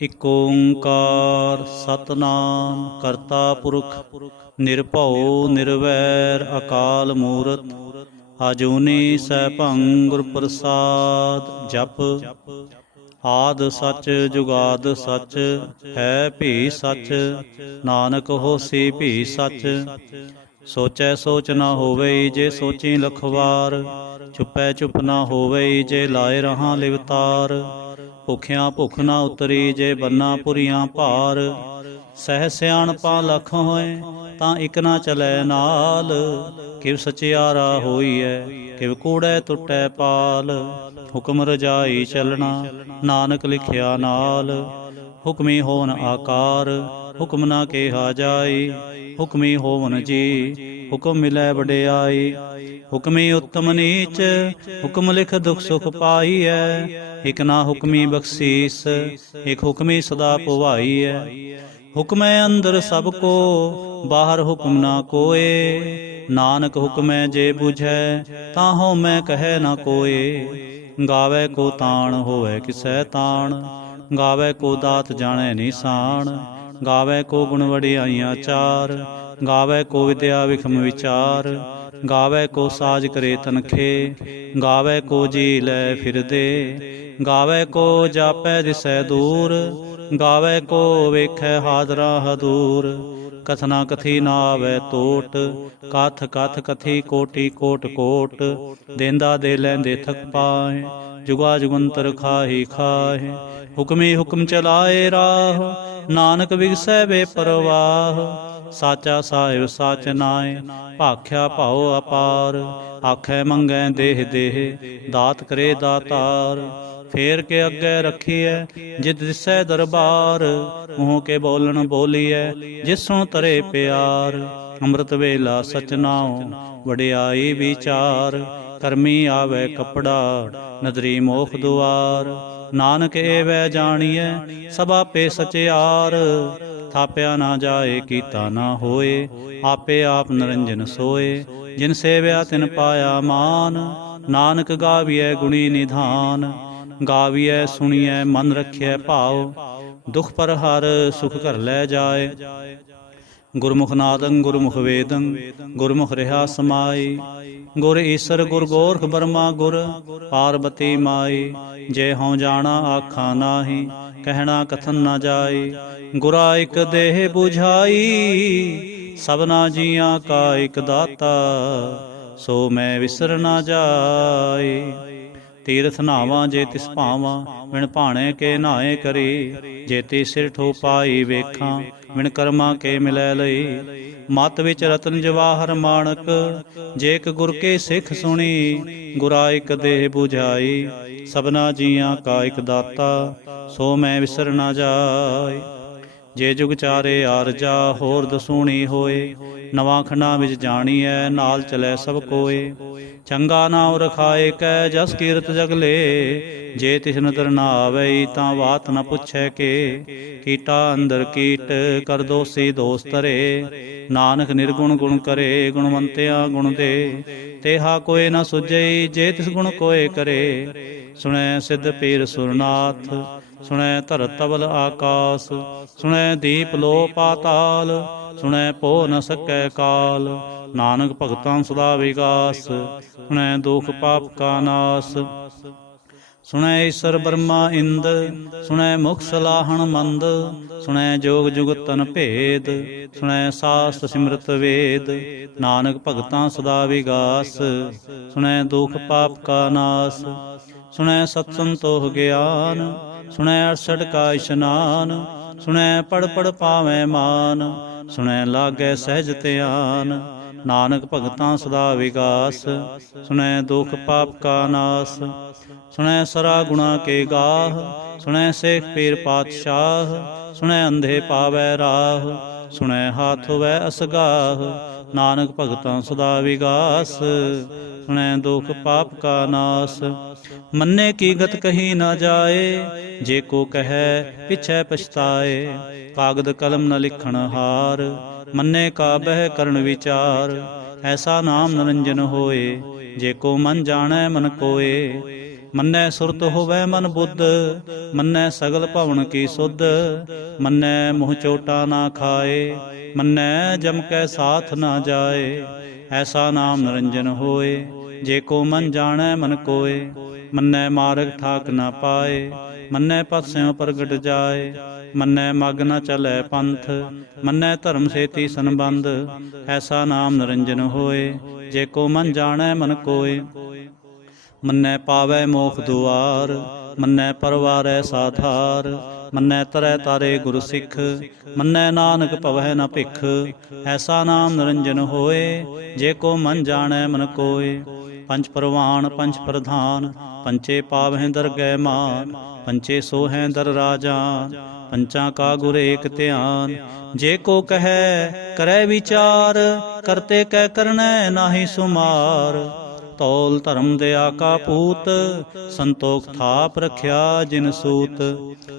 ਇਕ ਓੰਕਾਰ ਸਤਨਾਮ ਕਰਤਾ ਪੁਰਖ ਨਿਰਭਉ ਨਿਰਵੈਰ ਅਕਾਲ ਮੂਰਤ ਆਜੂਨੀ ਸੈਭੰ ਗੁਰ ਪ੍ਰਸਾਦ। ਜਪ ਆਦ ਸਚ ਜੁਗਾਦ ਸਚ ਹੈ ਭੀ ਸਚ, ਨਾਨਕ ਹੋਸੀ ਭੀ ਸਚ। ਸੋਚੈ ਸੋਚ ਨਾ ਹੋਵੇ ਜੇ ਸੋਚੀ ਲਖ ਵਾਰ, ਚੁੱਪੈ ਚੁੱਪ ਨਾ ਹੋਵੇ ਜੇ ਲਾਏ ਰਹਾਂ ਲਿਵਤਾਰ। ਭੁੱਖਿਆਂ ਭੁੱਖ ਨਾ ਉਤਰੀ ਜੇ ਬੰਨਾ ਪੁਰੀਆਂ ਭਾਰ, ਸਹਿ ਸਿਆਣਪਾਂ ਲੱਖ ਹੋਏ ਤਾਂ ਇਕ ਨਾ ਚਲੈ ਨਾਲ। ਕਿਵ ਸਚਿਆਰਾ ਹੋਈਐ ਕਿਵ ਕੂੜੈ ਟੁੱਟੈ ਪਾਲ, ਹੁਕਮ ਰਜਾਈ ਚੱਲਣਾ ਨਾਨਕ ਲਿਖਿਆ ਨਾਲ। ਹੁਕਮੀ ਹੋਵਨ ਆਕਾਰ ਹੁਕਮ ਨਾ ਕਿਹਾ ਜਾਈ, ਹੁਕਮੀ ਹੋਵਨ ਜੀ ਹੁਕਮ ਮਿਲੈ ਵਡਿਆਈ। ਹੁਕਮੀ ਉੱਤਮ ਨੀਚ ਹੁਕਮ ਲਿਖ ਦੁਖ ਸੁਖ ਪਾਈਐ, ਇਕ ਨਾ ਹੁਕਮੀ ਬਖਸ਼ੀਸ ਇਕ ਹੁਕਮੀ ਸਦਾ ਭਵਾਈਐ। ਹੁਕਮੈ ਅੰਦਰ ਸਭ ਕੋ ਬਾਹਰ ਹੁਕਮ ਨਾ ਕੋਏ, ਨਾਨਕ ਹੁਕਮੈ ਜੇ ਬੁਝੈ ਤਾਂ ਹਉ ਮੈਂ ਕਹੈ ਨਾ ਕੋਏ। ਗਾਵੈ ਕੋ ਤਾਣ ਹੋਵੈ ਕਿਸੈ ਤਾਣ, ਗਾਵੈ ਕੋ ਦਾਤ ਜਾਣੈ ਨਿਸ਼ਾਨ। ਗਾਵੈ ਕੋ ਗੁਣ ਵਡਿਆਈਆਂ ਚਾਰ, ਗਾਵੈ ਕੋ ਵਿਦਿਆ ਵਿਖਮ ਵਿਚਾਰ। ਗਾਵੈ ਕੋ ਸਾਜ ਕਰੇ ਤਨਖੇ, ਗਾਵੈ ਕੋ ਜੀ ਲੈ ਫਿਰਦੇ। ਗਾਵੈ ਕੋ ਜਾਪੈ ਦਿਸੈ ਦੂਰ, ਗਾਵੈ ਕੋ ਵੇਖੈ ਹਾਜ਼ਰਾ ਹਦੂਰ। ਕਥਨਾ ਕਥੀ ਨਾ ਆਵੈ ਟੋਟ, ਕਥ ਕਥ ਕਥੀ ਕੋਟੀ ਕੋਟ ਕੋਟ। ਦੇਂਦਾ ਦੇ ਲੈਂਦੇ ਥਕ ਪਾਏ, ਜੁਗਾ ਜੁਗੰਤਰ ਖਾਹੀ ਖਾਹੇ। ਹੁਕਮੀ ਹੁਕਮ ਚਲਾਏ ਰਾਹ, ਨਾਨਕ ਵਿਗਸੈ ਬੇਪਰਵਾਹ। ਸਾਚਾ ਸਾਹਿਬ ਸਾਚ ਨਾਏ, ਭਾਖਿਆ ਭਾਉ ਅਪਾਰ। ਆਖੈ ਮੰਗੈ ਦੇਹ ਦੇਹ, ਦਾਤ ਕਰੇ ਦਾਤਾਰ। ਫੇਰ ਕੇ ਅੱਗੇ ਰੱਖੀਐ ਜਿਤ ਦਿਸੈ ਦਰਬਾਰ, ਮੂੰਹ ਕੇ ਬੋਲਣ ਬੋਲੀਐ ਜਿਸੋਂ ਤਰੇ ਪਿਆਰ। ਅੰਮ੍ਰਿਤ ਵੇਲਾ ਸਚ ਨਾਉ ਵਡਿਆਈ ਵਿਚਾਰ, ਕਰਮੀ ਆਵੈ ਕੱਪੜਾ ਨਦਰੀ ਮੋਖ ਦੁਆਰ। ਨਾਨਕ ਏਵੈ ਜਾਣੀਐ ਸਭ ਆਪੇ ਸਚਿਆਰ, ਥਾਪਿਆ ਨਾ ਜਾਏ ਕੀਤਾ ਨਾ ਹੋਏ। ਆਪੇ ਆਪ ਨਿਰੰਜਨ ਸੋਏ, ਜਿਨ ਸੇਵਿਆ ਤਿਨ ਪਾਇਆ ਮਾਨ। ਨਾਨਕ ਗਾਵੀਐ ਗੁਣੀ ਨਿਧਾਨ, ਗਾਵੀਐ ਸੁਣੀਐ ਮਨ ਰਖਿਐ ਭਾਉ। ਦੁਖ ਪਰ ਹਰ ਸੁਖ ਘਰ ਲੈ ਜਾਏ, ਗੁਰਮੁਖ ਨਾਦੰ ਗੁਰਮੁਖ ਵੇਦੰ ਗੁਰਮੁਖ ਰਿਹਾ ਸਮਾਈ। ਗੁਰ ਈਸਰ ਗੁਰ ਗੋਰਖ ਬਰਮਾ ਗੁਰ ਪਾਰਬਤੀ ਮਾਈ। ਜੇ ਹਉ ਜਾਣਾ ਆਖਾਂ ਨਾਹੀ, ਕਹਿਣਾ ਕਥਨ ਨਾ ਜਾਈ। ਗੁਰਾ ਇਕ ਦੇਹ ਬੁਝਾਈ, ਸਭਨਾ ਜੀਆਂ ਕਾ ਇਕ ਦਾਤਾ। ਸੋ ਮੈਂ ਵਿਸਰ ਨਾ ਜਾਈ। ਤੀਰਥ ਨਾਵਾਂ ਜੇ ਤਿਸ ਭਾਵਾਂ, ਵਿਣ ਭਾਣੇ ਕੇ ਨਾਏ ਕਰੀ। ਜੇਤੀ ਸਿਰ ਠੋ ਪਾਈ ਵੇਖਾਂ, ਵਿਣ ਕਰਮਾਂ ਕੇ ਮਿਲੈ ਲਈ। ਮਤ ਵਿੱਚ ਰਤਨ ਜਵਾਹਰ ਮਾਣਕ, ਜੇ ਇਕ ਗੁਰ ਕੇ ਸਿੱਖ ਸੁਣੀ। ਗੁਰਾ ਇਕ ਦੇਹ ਬੁਝਾਈ, ਸਭਨਾ ਜੀਆਂ ਕਾ ਇਕ ਦਾਤਾ। ਸੋ ਮੈਂ ਵਿਸਰ ਨਾ ਜਾਈ। ਜੇ ਜੁਗ ਚਾਰੇ ਆਰਜਾ ਹੋਰ ਦਸੂਣੀ ਹੋਏ, ਨਵਾਂ ਖੰਡਾਂ ਵਿੱਚ ਜਾਣੀਐ ਨਾਲ ਚਲੈ ਸਭ ਕੋਏ। ਚੰਗਾ ਨਾਉ ਰਖਾਏ ਕੈ ਜਸ ਕੀਰਤ ਜਗਲੇ, ਜੇ ਤਿਸ ਨਦਰ ਨਾ ਆਵਈ ਤਾਂ ਬਾਤ ਨਾ ਪੁੱਛੈ ਕੇ। ਕੀਟਾ ਅੰਦਰ ਕੀਟ ਕਰ ਦੋਸੀ ਦੋਸ ਧਰੇ, ਨਾਨਕ ਨਿਰਗੁਣ ਗੁਣ ਕਰੇ ਗੁਣਵੰਤਿਆ ਗੁਣ ਦੇ। ਤੇਹਾ ਕੋਏ ਨਾ ਸੁਝਈ ਜੇ ਤਿਸ ਗੁਣ ਕੋਏ ਕਰੇ। ਸੁਣੈ ਸਿੱਧ ਪੀਰ ਸੁਰਨਾਥ, ਸੁਣੈ ਧਰਤ ਤਬਲ ਆਕਾਸ। ਸੁਣੈ ਦੀਪ ਲੋ ਪਾਤਾਲ, ਸੁਣੈ ਪੋ ਨ ਸਕੈ ਕਾਲ। ਨਾਨਕ ਭਗਤਾਂ ਸਦਾ ਵਿਗਾਸ, ਸੁਣੈ ਦੁਖ ਪਾਪ ਕਾ ਨਾਸ। ਸੁਣੈ ਈਸਰ ਬਰਮਾ ਇੰਦ, ਸੁਣੈ ਮੁਖ ਸਲਾਹਣ ਮੰਦ। ਸੁਣੈ ਜੋਗ ਜੁਗਤਨ ਭੇਦ, ਸੁਣੈ ਸਾਸਤ ਸਿਮਰਤ ਵੇਦ। ਨਾਨਕ ਭਗਤਾਂ ਸਦਾ ਵਿਗਾਸ, ਸੁਣੈ ਦੁਖ ਪਾਪ ਕਾ ਨਾਸ। ਸੁਣੈ ਸਤ ਸੰਤੋਖ ਗਿਆਨ, ਸੁਣੈ 68 ਕਾ ਇਸ਼ਨਾਨ। ਸੁਣੈ ਪੜ ਪੜ ਪਾਵੈ ਮਾਨ, ਸੁਣੈ ਲਾਗੈ ਸਹਿਜ ਧਿਆਨ। ਨਾਨਕ ਭਗਤਾਂ ਸਦਾ ਵਿਗਾਸ, ਸੁਣੈ ਦੁਖ ਪਾਪ ਕਾ ਨਾਸ। ਸੁਣੈ ਸਰਾ ਗੁਣਾ ਕੇ ਗਾਹ, ਸੁਣੈ ਸੇਖ ਪੀਰ ਪਾਤਸ਼ਾਹ। ਸੁਣੈ ਅੰਧੇ ਪਾਵੈ ਰਾਹ, ਸੁਣੈ ਹਾਥ ਹੋਵੈ ਅਸਗਾਹ। ਨਾਨਕ ਭਗਤਾਂ ਸਦਾ ਵਿਗਾਸ, ਸੁਣੈ ਦੁਖ ਪਾਪ ਕਾ ਨਾਸ। ਮੰਨੇ ਕੀ ਗਤ ਕਹੀ ਨਾ ਜਾਏ, ਜੇ ਕੋ ਕਹੈ ਪਿਛੈ ਪਛਤਾਏ। ਕਾਗਦ ਕਲਮ ਨ ਲਿਖਣ ਹਾਰ, ਮੰਨੇ ਕਾ ਬਹਿ ਕਰਨ ਵਿਚਾਰ। ਐਸਾ ਨਾਮ ਨਿਰੰਜਨ ਹੋਏ, ਜੇ ਕੋ ਮਨ ਜਾਣੈ ਮਨ ਕੋਏ। ਮੰਨੈ ਸੁਰਤ ਹੋਵੈ ਮਨ ਬੁੱਧ, ਮੰਨੈ ਸਗਲ ਭਵਨ ਕੀ ਸੁਧ। ਮੰਨੈ ਮੁਹ ਚੋਟਾ ਨਾ ਖਾਏ, ਮੰਨੈ ਜਮ ਕੈ ਸਾਥ ਨਾ ਜਾਏ। ਐਸਾ ਨਾਮ ਨਿਰੰਜਨ ਹੋਏ, ਜੇ ਕੋ ਮਨ ਜਾਣੈ ਮਨ ਕੋਏ। ਮੰਨੈ ਮਾਰਗ ਠਾਕ ਨਾ ਪਾਏ, ਮੰਨੈ ਪਤ ਸਿਉ ਪ੍ਰਗਟ ਜਾਏ। ਮੰਨੈ ਮਗ ਨ ਚਲੈ ਪੰਥ, ਮੰਨੈ ਧਰਮ ਸੇਤੀ ਸੰਬੰਧ। ਐਸਾ ਨਾਮ ਨਿਰੰਜਨ ਹੋਏ, ਜੇ ਕੋ ਮਨ ਜਾਣੈ ਮਨ ਕੋਏ। ਮੰਨੈ ਪਾਵੈ ਮੋਖ ਦੁਆਰ, ਮੰਨੈ ਪਰਵਾਰੈ ਸਾਧਾਰ। ਮੰਨੈ ਤਰੈ ਤਾਰੇ ਗੁਰ ਸਿੱਖ, ਮੰਨੈ ਨਾਨਕ ਭਵੈ ਨ ਭਿਖ। ਐਸਾ ਨਾਮ ਨਿਰੰਜਨ ਹੋਏ, ਜੇ ਕੋ ਮਨ ਜਾਣੈ ਮਨ ਕੋਏ। ਪੰਚ ਪਰਵਾਨ ਪੰਚ ਪ੍ਰਧਾਨ, ਪੰਚੇ ਪਾਵਹਿ ਦਰਗਹਿ ਮਾਨ। ਪੰਚੇ ਸੋਹੈ ਦਰ ਰਾਜਾਨ, ਪੰਚਾਂ ਕਾ ਗੁਰ ਏਕ ਧਿਆਨ। ਜੇ ਕੋ ਕਹੈ ਕਰੈ ਵਿਚਾਰ, ਕਰਤੇ ਕੈ ਕਰਨੈ ਨਾਹੀ ਸੁਮਾਰ। ਤੌਲ ਧਰਮ ਦਇਆ ਕਾ ਪੂਤ, ਸੰਤੋਖ ਥਾਪ ਰਖਿਆ ਜਿਨ ਸੂਤ।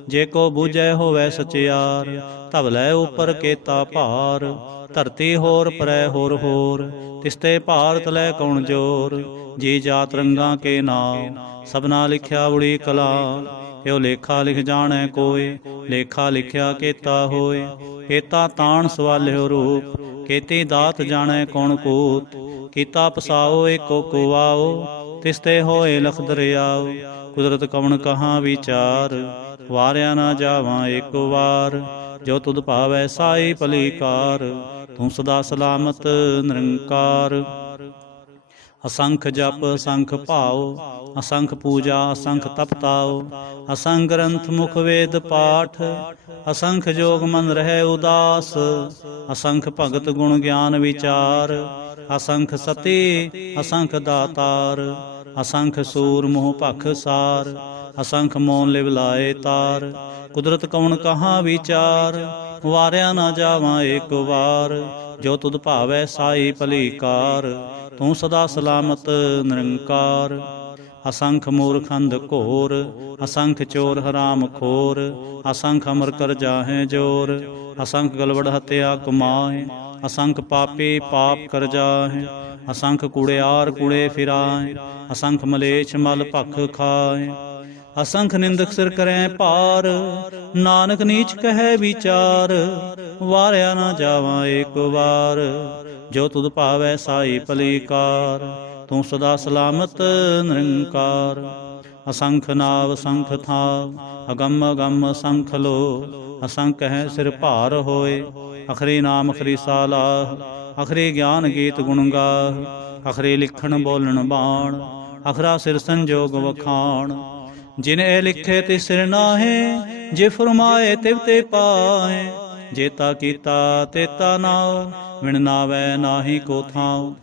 ਜੇ ਕੋ ਬੂਝੈ ਹੋਵੈ ਸਚਿਆਰ, ਧਵਲੈ ਉਪਰ ਕੇਤਾ ਭਾਰ। ਧਰਤੀ ਹੋਰ ਪਰੈ ਹੋਰ ਹੋਰ, ਤਿਸਤੇ ਭਾਰਤ ਲੈ ਕੌਣ ਜੋਰ। ਜੀ ਜਾਤ ਰੰਗਾਂ ਕੇ ਨਾਮ, ਸਭਨਾ ਲਿਖਿਆ ਬੜੀ ਕਲਾ। ਏਉ ਲੇਖਾ ਲਿਖ ਜਾਣੈ ਕੋਇ, ਲੇਖਾ ਲਿਖਿਆ ਕੇਤਾ ਹੋਏ। ਕੇਤਾ ਤਾਣ ਸਵਾਲਿਓ ਰੂਪ, ਕੇਤੀ ਦਾਤ ਜਾਣੈ ਕੌਣ ਕੂਤ। ਕੀਤਾ ਪਸਾਓ ਏਕੋ ਕੋ ਆਓ, ਤਿਸਤੇ ਹੋਏ ਲਖ ਦਰਿਆਓ। ਕੁਦਰਤ ਕਵਣ ਕਹਾਂ ਵਿਚਾਰ, ਵਾਰਿਆ ਨਾ ਜਾਵਾਂ ਏਕ ਵਾਰ। ਜੋ ਤੁਧ ਭਾਵੈ ਸਾਈ ਭਲੀ ਕਾਰ, ਤੂੰ ਸਦਾ ਸਲਾਮਤ ਨਿਰੰਕਾਰ। ਅਸੰਖ ਜਪ ਅਸੰਖ ਭਾਉ, ਅਸੰਖ ਪੂਜਾ ਅਸੰਖ ਤਪ ਤਾਉ। ਅਸੰਖ ਗ੍ਰੰਥ ਮੁਖ ਵੇਦ ਪਾਠ, ਅਸੰਖ ਜੋਗ ਮਨ ਰਹਿ ਉਦਾਸ। ਅਸੰਖ ਭਗਤ ਗੁਣ ਗਿਆਨ ਵਿਚਾਰ, ਅਸੰਖ ਸਤੀ ਅਸੰਖ ਦਾਤਾਰ। ਅਸੰਖ ਸੂਰ ਮੋਹ ਭਖ ਸਾਰ, ਅਸੰਖ ਮੋਨ ਲਿਵ ਲਾਏ ਤਾਰ। ਕੁਦਰਤ ਕਵਣ ਕਹਾਂ ਵਿਚਾਰ, ਵਾਰਿਆ ਨਾ ਜਾਵਾਂ ਏਕ ਵਾਰ। ਜੋ ਤੁਧ ਭਾਵੈ ਸਾਈ ਭਲੀ ਕਾਰ, ਤੂੰ ਸਦਾ ਸਲਾਮਤ ਨਿਰੰਕਾਰ। ਅਸੰਖ ਮੂਰਖ ਅੰਧ ਘੋਰ, ਅਸੰਖ ਚੋਰ ਹਰਾਮ ਖੋਰ। ਅਸੰਖ ਅਮਰ ਕਰ ਜਾਹੇ ਜੋਰ, ਅਸੰਖ ਗਲਵੜ ਹਤਿਆ ਕਮਾਏ। ਅਸੰਖ ਪਾਪੀ ਪਾਪ ਕਰ ਜਾਹੇ, ਅਸੰਖ ਕੂੜਿਆਰ ਕੂੜੇ ਫਿਰਾਏ। ਅਸੰਖ ਮਲੇਛ ਮਲ ਭਖ ਖਾਏ, ਅਸੰਖ ਨਿੰਦਕ ਸਿਰ ਕਰੈ ਭਾਰ। ਨਾਨਕ ਨੀਚ ਕਹੈ ਵਿਚਾਰ, ਵਾਰਿਆ ਨਾ ਜਾਵਾਂ ਏਕ ਵਾਰ। ਜੋ ਤੁਧ ਭਾਵੈ ਸਾਈ ਭਲੀ ਕਾਰ, ਤੂੰ ਸਦਾ ਸਲਾਮਤ ਨਿਰੰਕਾਰ। ਅਸੰਖ ਨਾਵ ਅਸੰਖ ਥਾਵ, ਅਗੰਮ ਅਗੰਮ ਅਸੰਖ ਲੋ। ਅਸੰਖ ਹੈ ਸਿਰ ਭਾਰ ਹੋਏ, ਅਖਰੀ ਨਾਮ ਅਖਰੀ ਸਾਲਾਹ। ਅਖਰੀ ਗਿਆਨ ਗੀਤ ਗੁਣ ਗਾਹ, ਅਖਰੀ ਲਿਖਣ ਬੋਲਣ ਬਾਣ। ਅਖਰਾ ਸਿਰ ਸੰਜੋਗ ਵਖਾਣ, ਜਿਨ ਇਹ ਲਿਖੇ ਤੇ ਸਿਰ ਨਾਹੇ। ਜੇ ਫਰਮਾਏ ਤਿਵ ਤੇ ਪਾਏ, ਜੇਤਾ ਕੀਤਾ ਤੇਤਾ ਨਾਉ। ਵਿਣ ਨਾਵੈ ਨਾਹੀ ਕੋ ਥਾਉ,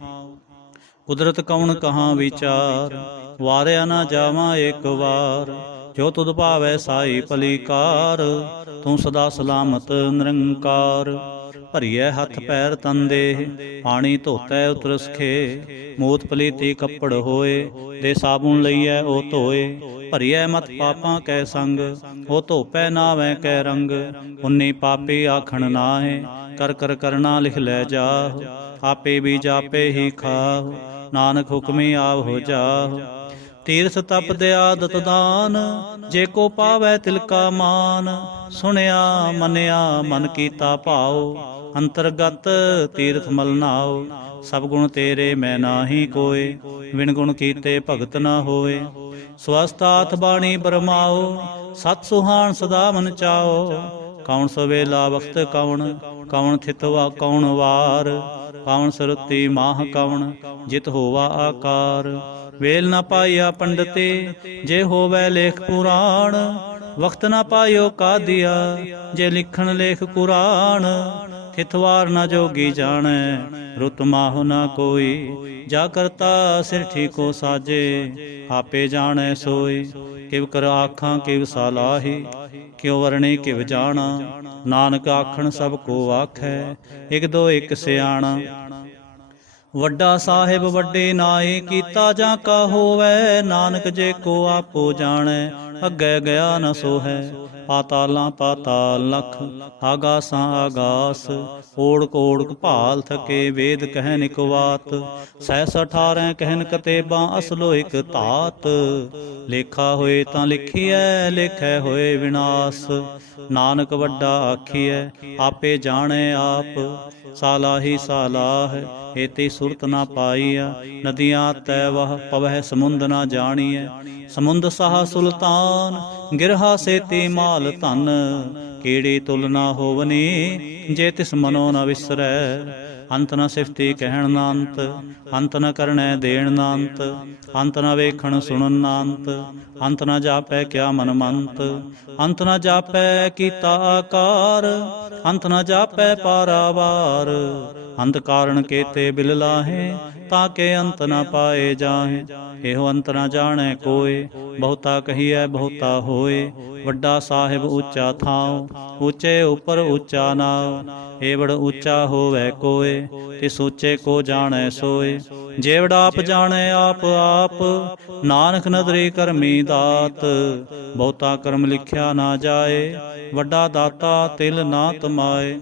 ਕੁਦਰਤ ਕਉਣ ਕਹਾਂ ਵਿਚਾਰ। ਵਾਰਿਆ ਨਾ ਜਾਵਾਂ ਏਕ ਵਾਰ, ਜੋ ਤੁਧ ਭਾਵੈ ਸਾਈ ਭਲੀ ਕਾਰ। ਤੂੰ ਸਦਾ ਸਲਾਮਤ ਨਿਰੰਕਾਰ। ਭਰੀਐ ਹੱਥ ਪੈਰ ਤਨ ਦੇਹ, ਪਾਣੀ ਧੋਤੈ ਉਤਰਸ ਖੇ। ਮੂਤ ਪਲੀਤੀ ਕੱਪੜ ਹੋਏ, ਦੇ ਸਾਬੁਨ ਲਈਐ ਉਹ ਧੋਏ। ਭਰੀਐ ਮਤ ਪਾਪਾਂ ਕੈ ਸੰਗ, ਉਹ ਧੋਪੈ ਨਾਵੈ ਕੈ ਰੰਗ। ਉਨੀ ਪਾਪੀ ਆਖਣ ਨਾਹੇ, ਕਰ ਕਰ ਕਰਨਾ ਲਿਖ ਲੈ ਜਾਹ। ਆਪੇ ਵੀ ਜਾਪੇ ਹੀ ਖਾਹ, ਨਾਨਕ ਹੁਕਮੀ ਆਵ ਹੋ ਜਾਹ। ਤੀਰਥ ਤਪ ਦਇਆ ਦਤ ਦਾਨ, ਜੇ ਕੋ ਪਾਵੈ ਤਿਲ ਕਾ ਮਾਨ। ਸੁਣਿਆ ਮੰਨਿਆ ਮਨ ਕੀਤਾ ਭਾਉ, ਅੰਤਰਗਤ ਤੀਰਥ ਮਲ ਨਾਉ। ਸਭ ਗੁਣ ਤੇਰੇ ਮੈਂ ਨਾਹੀ ਕੋਏ, ਵਿਣ ਗੁਣ ਕੀਤੇ ਭਗਤ ਨਾ ਹੋਏ। ਸਵਸਤਾਥ ਬਾਣੀ ਬਰਮਾਓ, ਸਤ ਸੁਹਾਣ ਸਦਾ ਮਨ ਚਾਓ। ਕੌਣ ਸਵੇਲਾ ਵਖਤ ਕੌਣ, ਕੌਣ ਥਿਤਵਾ ਕੌਣ ਵਾਰ। ਕੌਣ ਸਰੁਤੀ ਮਾਹ ਕੌਣ, ਜਿਤ ਹੋਵਾ ਆਕਾਰ। ਵੇਲ ਨਾ ਪਾਈਆ ਪੰਡਤੇ, ਜੇ ਹੋਵੈ ਲੇਖ ਪੁਰਾਣ। ਵਖਤ ਨਾ ਪਾਇਓ ਕਾਦੀਆ, ਜੇ ਲਿਖਣ ਲੇਖ ਕੁਰਾਨ। ਥਿਤਵਾਰ ਨਾ ਜੋਗੀ ਜਾਣੈ, ਰੁਤ ਮਾਹੁ ਨਾ ਕੋਈ। ਜਾ ਕਰਤਾ ਸਿਰ ਠੀਕੋ ਸਾਜੇ, ਆਪੇ ਜਾਣੈ ਸੋਈ। ਕਿਵ ਕਰ ਆਖਾਂ ਕਿਵ ਸਾਲਾਹੀ, ਕਿਉ ਵਰਣੇ ਕਿਵ ਜਾਣਾ। ਨਾਨਕ ਆਖਣ ਸਭ ਕੋ ਆਖੈ, ਇਕ ਦੋ ਇਕ ਸਿਆਣਾ। ਵੱਡਾ ਸਾਹਿਬ ਵੱਡੇ ਨਾਏ, ਕੀਤਾ ਜਾਂ ਕਾ ਹੋਵੈ। ਨਾਨਕ ਜੇ ਕੋ ਆਪੋ ਜਾਣੈ, ਅੱਗੇ ਗਿਆ ਨ ਸੋਹੈ। ਪਾਤਾਲਾਂ ਪਾਤਾਲ ਲਖ, ਆਗਾਸਾਂ ਆਗਾਸ। ਓੜਕ ਓੜਕ ਭਾਲ ਥਕੇ, ਵੇਦ ਕਹਿਨ ਇਕ ਵਾਤ। ਸਹਿਸ 18 ਕਹਿਨ ਕਤੇਬਾਂ, ਅਸਲੋ ਇਕ ਧਾਤ। ਲੇਖਾ ਹੋਏ ਤਾਂ ਲਿਖੀਐ, ਲੇਖੈ ਹੋਏ ਵਿਨਾਸ਼। ਨਾਨਕ ਵੱਡਾ ਆਖੀਐ, ਆਪੇ ਜਾਣੈ ਆਪ। ਸਾਲਾਹੀ ਸਾਲਾਹ, ਏਤੀ ਸੁਰਤ ਨਾ ਪਾਈਆ। ਨਦੀਆਂ ਤੈ ਵਹ ਪਵਹਿ, ਸਮੁੰਦ ਨਾ ਜਾਣੀਐ। ਸਮੁੰਦ ਸਾਹ ਸੁਲਤਾਨ, ਗਿਰਹਾ ਸੇਤੀ ਮਾਲ ਧਨ। ਕੀੜੀ ਤੁਲ ਨਾ ਹੋਵਨੀ, ਜੇ ਤਿਸ ਮਨੋ ਨ ਵਿਸਰੈ। ਅੰਤ ਨ ਸਿਫਤੀ ਕਹਿਣ ਨਾ ਅੰਤ, ਅੰਤ ਨ ਕਰਣੈ ਦੇਣ ਨਾ ਅੰਤ। ਅੰਤ ਨ ਵੇਖਣ ਸੁਣਨ ਨਾ ਅੰਤ, ਅੰਤ ਨ ਜਾਪੈ ਕਿਆ ਮਨ ਮੰਤ। ਅੰਤ ਨ ਜਾਪੈ ਕੀਤਾ ਆਕਾਰ, ਅੰਤ ਨ ਜਾਪੈ ਪਾਰਾਵਾਰ। ਅੰਤ ਕਾਰਣ ਕੇਤੇ ਬਿਲ ਲਾਹੇ, ਤਾਂ ਕੇ ਅੰਤ ਨ ਪਾਏ ਜਾਹੇ। ਇਹੋ ਅੰਤ ਨ ਜਾਣੈ ਕੋਇ, ਬਹੁਤਾ ਕਹੀਐ ਬਹੁਤਾ ਹੋਏ। ਵੱਡਾ ਸਾਹਿਬ ਉੱਚਾ ਥਾਉ, ਉੱਚੇ ਉੱਪਰ ਉੱਚਾ ਨਾਉ। ਏਵੜ ਉੱਚਾ ਹੋਵੈ ਕੋਇ, ਤਿਸ ਉੱਚੇ ਕੋ ਜਾਣੈ ਸੋਇ। ਜੇਵੜ ਆਪ ਜਾਣੈ ਆਪ ਆਪ, ਨਾਨਕ ਨਦਰੀ ਕਰਮੀ ਦਾਤ। ਬਹੁਤਾ ਕਰਮ ਲਿਖਿਆ ਨਾ ਜਾਏ, ਵੱਡਾ ਦਾਤਾ ਤਿਲ ਨਾ ਤਮਾਏ।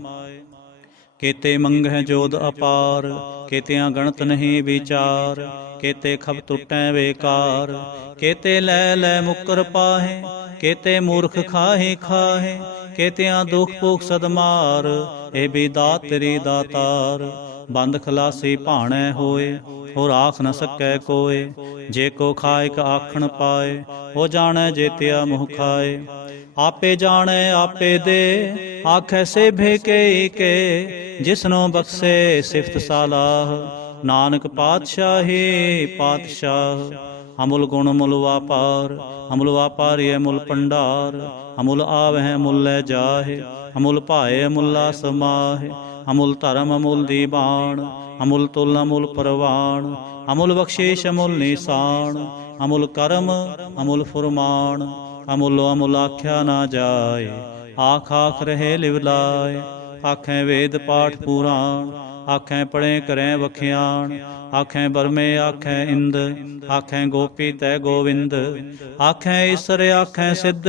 ਕੇਤੇ ਮੰਗਹਿ ਜੋਧ ਅਪਾਰ, ਕੇਤਿਆਂ ਗਣਤ ਨਹੀਂ ਵਿਚਾਰ। ਕੇਤੇ ਖਬ ਟੁੱਟੈ ਵੇਕਾਰ, ਕੇਤੇ ਲੈ ਲੈ ਮੁਕਰ ਪਾਹੇ। ਕੇਤੇ ਮੂਰਖ ਖਾਹੇ ਖਾਹੇ, ਕੇਤਿਆਂ ਦੁਖ ਭੁਖ ਸਦਮਾਰ। ਇਹ ਵੀ ਦਾਤ ਤੇਰੀ ਦਾਤਾਰ, ਬੰਦ ਖਲਾਸੀ ਭਾਣੈ ਹੋਏ। ਹੋਰ ਆਖ ਨ ਸਕੈ ਕੋਇ, ਜੇ ਕੋ ਖਾਇਕ ਆਖਣ ਪਾਏ। ਉਹ ਜਾਣੈ ਜੇਤਿਆ ਮੁਹ ਖਾਏ, ਆਪੇ ਜਾਣੈ ਆਪੇ ਦੇ। ਆਖੈ ਸੇਭੇ ਕੇ ਕੇ, ਜਿਸਨੋ ਬਖਸ਼ੇ ਸਿਫਤ ਸਾਲਾਹ। ਨਾਨਕ ਪਾਤਸ਼ਾਹੀ ਪਾਤਸ਼ਾਹ, ਅਮੁਲ ਗੁਣ ਮੁਲ ਵਾਪਾਰ। ਅਮੁਲ ਵਾਪਾਰੀਐ ਮੁਲ ਭੰਡਾਰ, ਅਮੁਲ ਆਵਹਿ ਮੁਲ ਲੈ ਜਾਹੇ। ਅਮੁਲ ਭਾਏ ਅਮੁੱਲਾ ਸਮਾਹੇ, ਅਮੁਲ ਧਰਮ ਅਮੁਲ ਦੀਬਾਨ। ਅਮੁਲ ਤੁਲ ਅਮੁਲ ਪਰਵਾਨ, ਅਮੁਲ ਬਖਸ਼ੀਸ਼ ਅਮੁਲ ਨਿਸ਼ਾਨ। ਅਮੁਲ ਕਰਮ ਅਮੁਲ ਫੁਰਮਾਨ, ਅਮੁੱਲੋ ਅਮੁਲ ਆਖਿਆ ਨਾ ਜਾਏ। ਆਖ ਆਖ ਰਹੇ ਲਿਵ ਲਾਏ, ਆਖੈ ਵੇਦ ਪਾਠ ਪੁਰਾਣ। ਆਖੈ ਪੜ੍ਹੇ ਕਰੈ ਵਖਿਆਣ, ਆਖੈ ਬਰਮੇ ਆਖੈ ਇੰਦ। ਆਖੈ ਗੋਪੀ ਤੈ ਗੋਵਿੰਦ, ਆਖੈ ਈਸਰ ਆਖੈ ਸਿੱਧ।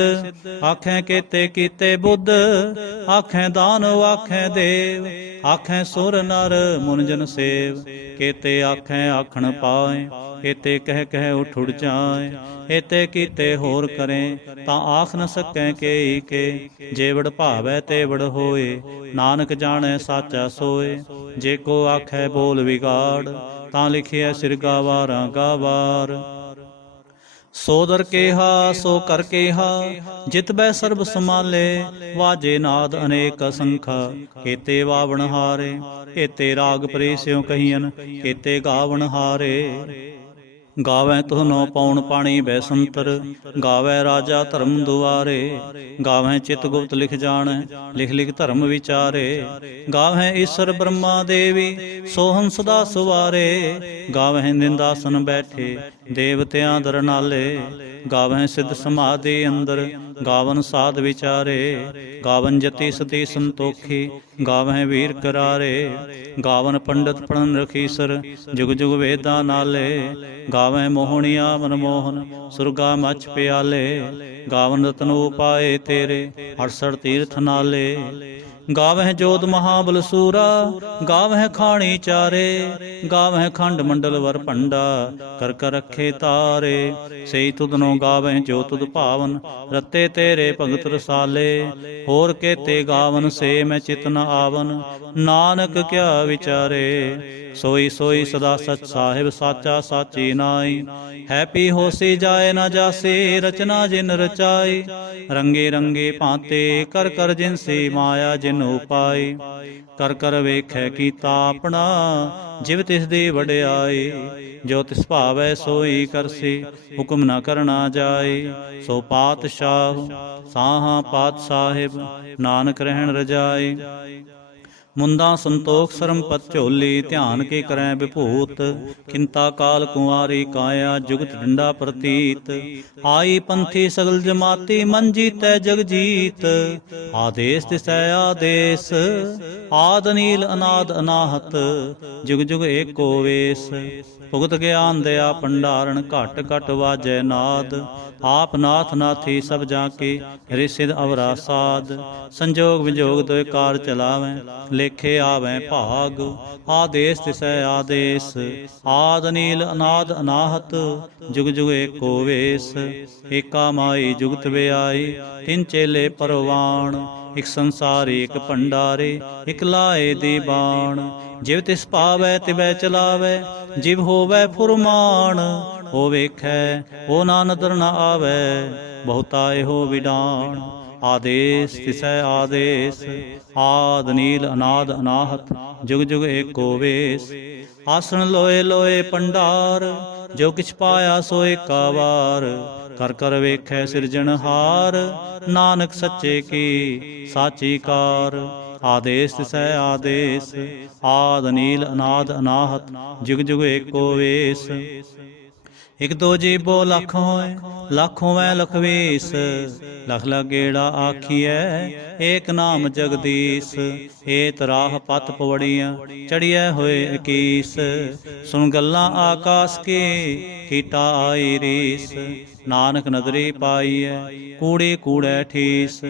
ਆਖੈ ਕੇਤੇ ਕੀਤੇ ਬੁੱਧ, ਆਖੈ ਦਾਨਵ ਆਖੈ ਦੇਵ। ਆਖੈ ਸੁਰ ਨਰ ਮੁਨ ਜਨ ਸੇਵ, ਕੇਤੇ ਆਖੈ ਆਖਣ ਪਾਏ। ਕੇਤੇ ਕਹਿ ਕਹਿ ਉਠ ਉੜ ਜਾਏ, ਏਤੇ ਕੀਤੇ ਹੋਰ ਕਰੇ। ਤਾਂ ਆਖ ਨ ਸਕੈ ਕੇ ਕੇ, ਜੇਵੜ ਭਾਵੈ ਤੇਵੜ ਹੋਏ। ਨਾਨਕ ਜਾਣੈ ਸਾਚਾ ਸੋਏ, ਜੇ ਕੋ ਆਖੈ ਬੋਲ ਵਿਗਾੜ। ਤਾਂ ਲਿਖਿਐ ਸਿਰ ਗਾਵਾਰਾਂ ਗਾਵਾਰ। ਸੋ ਦਰ ਕੇਹਾ ਸੋ ਕਰ ਕੇਹਾ, ਜਿਤ ਬੈ ਸਰਬ ਸਮਾਲੇ। ਵਾਜੇ ਨਾਦ ਅਨੇਕ ਅਸੰਖਾ, ਕੇਤੇ ਵਾਵਣ ਹਾਰੇ। ਕੇਤੇ ਰਾਗ ਪ੍ਰੇਸਿਓ ਕਹੀਅਨ, ਕੇਤੇ ਗਾਵਣ ਹਾਰੇ। ਗਾਵੈ ਤੁਹਨੋ ਪੌਣ ਪਾਣੀ ਬੈਸੰਤਰ, ਗਾਵੈ ਰਾਜਾ ਧਰਮ ਦੁਆਰੇ। ਗਾਵੈ ਚਿਤ ਗੁਪਤ ਲਿਖ ਜਾਣੈ, ਲਿਖ ਲਿਖ ਧਰਮ ਵਿਚਾਰੇ। ਗਾਵੈ ਈਸਰ ਬ੍ਰਹਮਾ ਦੇਵੀ, ਸੋਹੰ ਸਦਾ ਸੁਵਾਰੇ। ਗਾਵੈ ਨਿੰਦਾਸਨ ਬੈਠੇ, ਦੇਵਤਿਆਂ ਦਰ ਨਾਲੇ। ਗਾਵੈ ਸਿੱਧ ਸਮਾਧੀ ਅੰਦਰ, ਗਾਵਨ ਸਾਧ ਵਿਚਾਰੇ। ਗਾਵਨ ਜਤੀ ਸਤੀ ਸੰਤੋਖੀ, ਗਾਵੈ ਵੀਰ ਕਰਾਰੇ। ਗਾਵਨ ਪੰਡਤ ਪੜਨ ਰਖੀਸਰ, ਜੁਗ ਜੁਗ ਵੇਦਾਂ ਨਾਲੇ। ਗਾਵੈ ਮੋਹਣੀਆ ਮਨਮੋਹਨ, ਸੁਰਗਾ ਮਛ ਪਿਆਲੇ। ਗਾਵਨ ਰਤਨ ਉਪਾਏ ਤੇਰੇ, 68 ਤੀਰਥ ਨਾਲੇ। ਗਾਵਹਿ ਜੋਧ ਮਹਾਬਲ ਸੂਰਾ, ਗਾਵਹਿ ਖਾਣੀ ਚਾਰੇ। ਗਾਵਹਿ ਖੰਡ ਮੰਡਲ ਵਰ ਭੰਡਾ, ਕਰ ਕਰ ਰੱਖੇ ਤਾਰੇ। ਸਈ ਤੁਧਨੋ ਗਾਵਹਿ ਜੋ ਤੁਧ ਭਾਵਨ, ਰਤੇ ਤੇਰੇ ਭਗਤ ਰਸਾਲੇ। ਹੋਰ ਕੇਤੇ ਗਾਵਨ ਸੇ ਮੈਂ ਚਿਤ ਨ ਆਵਨ, ਨਾਨਕ ਕਿਆ ਵਿਚਾਰੇ। ਸੋਈ ਸੋਈ ਸਦਾ ਸਚ ਸਾਹਿਬ, ਸਾਚਾ ਸਾਚੀ ਨਾਈ। ਹੈ ਪੀ ਹੋਸੀ ਜਾਏ ਨਾ ਜਾਸੀ, ਰਚਨਾ ਜਿਨ ਰਚਾਈ। ਰੰਗੇ ਰੰਗੇ ਭਾਂਤੇ, ਕਰ ਕਰ ਜਿਨਸੀ ਮਾਇਆ ਜਿਨ ਉਪਾਈ। ਕਰ ਕਰ ਵੇਖੈ ਕੀਤਾ ਆਪਣਾ, ਜਿਵ ਤਿਸ ਦੀ ਵਡਿਆਈ। ਜੋ ਤਿਸ ਭਾਵੈ ਸੋਈ ਕਰਸੀ, ਹੁਕਮ ਨ ਕਰਨਾ ਜਾਏ। ਸੋ ਪਾਤਸ਼ਾਹ ਸਾਹਾ ਪਾਤ ਸਾਹਿਬ, ਨਾਨਕ ਰਹਿਣ ਰਜਾਈ। ਮੁੰਦਾ ਸੰਤੋਖ ਸਰਮਪਤ ਝੋਲੀ ਧਿਆਨ ਕੇ ਕਰੈ ਵਿਭੂਤ ਕਿੰਤਾ ਕਾਲ ਕੁਆਰੀ ਕਾਇਆ ਜੁਗਤ ਡੰਡਾ ਪ੍ਰਤੀਤ ਆਈ ਪੰਥੀ ਸਗਲ ਜਮਾਤੀ ਮਨ ਜੀਤੈ ਜਗ ਜੀਤ ਆਦੇਸ ਤਿਸੈ ਆਦੇਸ ਆਦ ਨੀਲ ਅਨਾਦ ਅਨਾਹਤ ਜੁਗ ਜੁਗ ਏਕੋ ਵੇਸ ਭੁਗਤ ਗਿਆਨ ਦਇਆ ਭੰਡਾਰਨ ਘਟ ਘਟ ਵਾਜੈ ਨਾਦ ਆਪ ਨਾਥ ਨਾਥੀ ਸਭ ਜਾ ਕੇ ਰਿਸਿਦ ਅਵਰਾ ਸਾਧ ਸੰਜੋਗ ਵਿਜੋਗ ਦੋਇ ਕਾਰ ਚਲਾਵੈ ਲੇਖੇ ਆਵੈ ਭਾਗ ਆਦੇਸ ਤਿਸੈ ਆਦੇਸ ਆਦ ਨੀਲ ਅਨਾਦ ਅਨਾਹਤ ਜੁਗ ਜੁਗ ਏਕੋ ਵੇਸ ਏਕਾ ਮਾਈ ਜੁਗਤ ਵਿਆਈ ਤਿਨ ਚੇਲੇ ਪਰਵਾਣ ਇਕ ਸੰਸਾਰੀ ਇਕ ਭੰਡਾਰੇ ਇਕ ਲਾਏ ਦੀ ਬਾਣ ਜਿਵ ਤਿਸ ਭਾਵੈ ਤਿਵੈ ਚਲਾਵੈ ਜਿਵ ਹੋਵੈ ਫੁਰਮਾਨ ਉਹ ਵੇਖੈ ਉਹ ਨਾ ਨਦਰ ਨ ਆਵੈ ਬਹੁਤਾ ਇਹੋ ਵਿਡਾਣ ਆਦੇਸ ਤਿਸੈ ਆਦੇਸ ਆਦ ਨੀਲ ਅਨਾਦ ਅਨਾਹਤ ਜੁਗ ਜੁਗ ਏਕੋ ਵੇਸ ਆਸਣ ਲੋਏ ਲੋਏ ਭੰਡਾਰ ਜੋ ਕਿਛ ਪਾਇਆ ਸੋ ਏਕਾ ਵਾਰ ਕਰ ਕਰ ਵੇਖੈ ਸਿਰਜਣਹਾਰ ਨਾਨਕ ਸੱਚੇ ਕੀ ਸਾਚੀ ਕਾਰ ਆਦੇਸ ਤਿਸੈ ਆਦੇਸ ਆਦ ਨੀਲ ਅਨਾਦ ਅਨਾਹਤ ਜੁਗ ਜੁਗ ਏਕੋ ਵੇਸ ਇਕ ਦੋ ਜੀਬੋ ਲੱਖ ਹੋਏ ਲੱਖ ਹੋਵੈ ਲਖ ਵੇਸ ਲਖ ਲਖ ਗੇੜਾ ਆਖੀਐ ਏਕ ਨਾਮ ਜਗਦੀਸ਼ ਏਤ ਰਾਹ ਪਤ ਪਵੜੀਆਂ ਚੜੀਐ ਹੋਏ 21 ਸੁਣ ਗੱਲਾਂ ਆਕਾਸ ਕੇ ਕੀਟਾ ਆਈ ਰੀਸ ਨਾਨਕ ਨਦਰੀ ਪਾਈਐ ਕੂੜੇ ਕੂੜੈ ਠੀਸ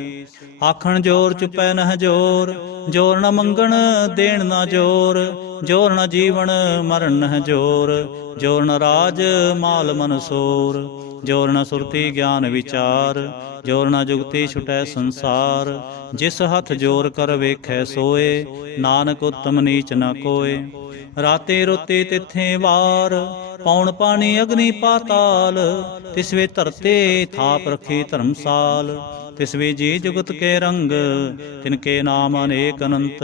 ਆਖਣ ਜੋਰ ਚੁਪੈ ਨਹ ਜੋਰ ਜੋਰ ਨ ਮੰਗਣ ਦੇਣ ਨਾ ਜੋਰ ਜੋਰ ਨ ਜੀਵਨ ਮਰਨ ਨਹ ਜੋਰ ਜੋਰ ਨ ਰਾਜ ਮਾਲ ਮਨਸੂਰ ਜੋਰ ਨ ਸੁਰਤੀ ਗਿਆਨ ਵਿਚਾਰ ਜੋਰ ਨ ਜੁਗਤੀ ਛੁਟੈ ਸੰਸਾਰ ਜਿਸ ਹੱਥ ਜੋਰ ਕਰ ਵੇਖੈ ਸੋਏ ਨਾਨਕ ਉਤਮ ਨੀਚ ਨ ਕੋਏ ਰਾਤੇ ਰੋਤੇ ਤਿੱਥੇ ਵਾਰ ਪੌਣ ਪਾਣੀ ਅਗਨੀ ਪਾਤਾਲ ਤਿਸ ਵੇ ਧਰਤੇ ਥਾਪ ਰਖੀ ਧਰਮਸਾਲ ਤਿਸ ਵੇ ਜੀ ਜੁਗਤ ਕੇ ਰੰਗ ਤਿਨ ਕੇ ਨਾਮ ਅਨੇਕ ਅਨੰਤ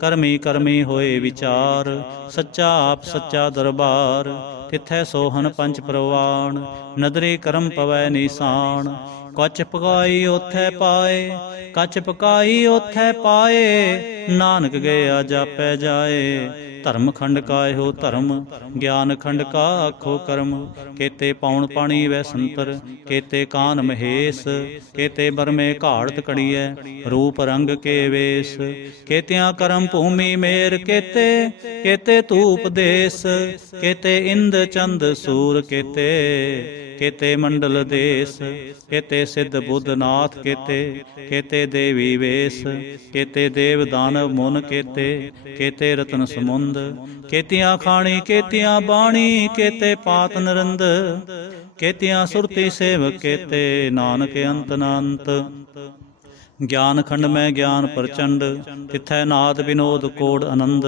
ਕਰਮੀ ਕਰਮੀ ਹੋਏ ਵਿਚਾਰ ਸੱਚਾ ਆਪ ਸੱਚਾ ਦਰਬਾਰ ਤਿੱਥੈ ਸੋਹਨ ਪੰਚ ਪ੍ਰਵਾਨ ਨਦਰੇ ਕਰਮ ਪਵੈ ਨਿਸ਼ਾਨ ਕਛ ਪਕਾਈ ਓਥੈ ਪਾਏ ਕਛ ਪਕਾਈ ਓਥੈ ਪਾਏ ਨਾਨਕ ਗਿਆ ਜਾਪੈ ਜਾਏ ਧਰਮ ਖੰਡ ਕਾ ਇਹੋ ਧਰਮ ਗਿਆਨ ਖੰਡ ਕਾ ਆਖੋ ਕਰਮ ਕੇਤੇ ਪੌਣ ਪਾਣੀ ਵੈ ਸੰਤਰ ਕੇਤੇ ਕਾਨ ਮਹੇਸ਼ ਕੇਤੇ ਬਰਮੇ ਘਾੜਤ ਕੜੀਐ ਰੂਪ ਰੰਗ ਕੇ ਵੇਸ ਕੇਤਿਆਂ ਕਰਮ ਭੂਮੀ ਮੇਰ ਕੇਤੇ ਕੇਤੇ ਧੂਪ ਦੇਸ ਕੇਤੇ ਇੰਦ ਚੰਦ ਸੂਰ ਕੇਤੇ ਕੇਤੇ ਮੰਡਲ ਦੇਸ ਕੇਤੇ ਸਿੱਧ ਬੁੱਧ ਨਾਥ ਕੇਤੇ ਕੇਤੇ ਦੇਵੀ ਵੇਸ ਕੇਤੇ ਦੇਵ ਦਾਨਵ ਮੁਨ ਕੇਤੇ ਕੇਤੇ ਰਤਨ ਸਮੁੰਦ ਕੇਤਿਆਂ ਖਾਣੀ ਕੇਤਿਆਂ ਬਾਣੀ ਕੇਤੇ ਪਾਤ ਨਰੰਦ ਕੇਤਿਆਂ ਸੁਰਤੀ ਸੇਵਕ ਕੇਤੇ ਨਾਨਕ ਅੰਤ ਅਨੰਤ ਗਿਆਨ ਖੰਡ ਮੈਂ ਗਿਆਨ ਪ੍ਰਚੰਡ ਤਿੱਥੈ ਨਾਦ ਵਿਨੋਦ ਕੋੜ ਆਨੰਦ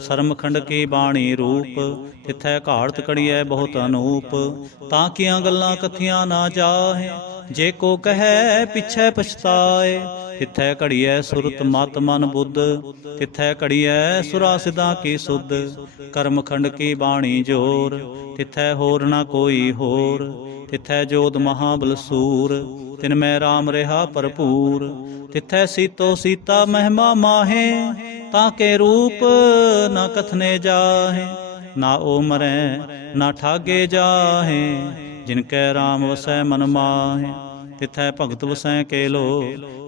ਸਰਮ ਖੰਡ ਕੀ ਬਾਣੀ ਰੂਪ ਤਿੱਥੈ ਘਾੜਤ ਕੜੀਐ ਬਹੁਤ ਅਨੂਪ ਤਾਂ ਕੀਆਂ ਗੱਲਾਂ ਕਥੀਆਂ ਨਾ ਜਾਹੇ ਜੇ ਕੋ ਕਹੈ ਪਿਛੈ ਪਛਤਾਏ ਤਿੱਥੈ ਘੜੀਐ ਸੁਰਤ ਮਤ ਮਨ ਬੁੱਧ ਤਿੱਥੈ ਘੜੀਐ ਸੁਰਾ ਸਿਧਾਂ ਕੀ ਸੁਧ ਕਰਮ ਖੰਡ ਕੀ ਬਾਣੀ ਜੋਰ ਤਿੱਥੈ ਹੋਰ ਨਾ ਕੋਈ ਹੋਰ ਤਿੱਥੈ ਜੋਧ ਮਹਾਬਲ ਸੂਰ ਤਿਨ ਮੈਂ ਰਾਮ ਰਿਹਾ ਭਰਪੂਰ ਤਿੱਥੈ ਸੀਤੋ ਸੀਤਾ ਮਹਿਮਾ ਮਾਹੇ ਤਾਂ ਕੇ ਰੂਪ ਨਾ ਕਥਨੇ ਜਾਹੇ ਨਾ ਓ ਮਰੈ ਨਾ ਠਾਗੇ ਜਾਹੇ ਜਿਨ ਕੈ ਰਾਮ ਵਸੈ ਮਨ ਮਾਹੇ ਤਿੱਥੈ ਭਗਤ ਵਸੈ ਕੇ ਲੋ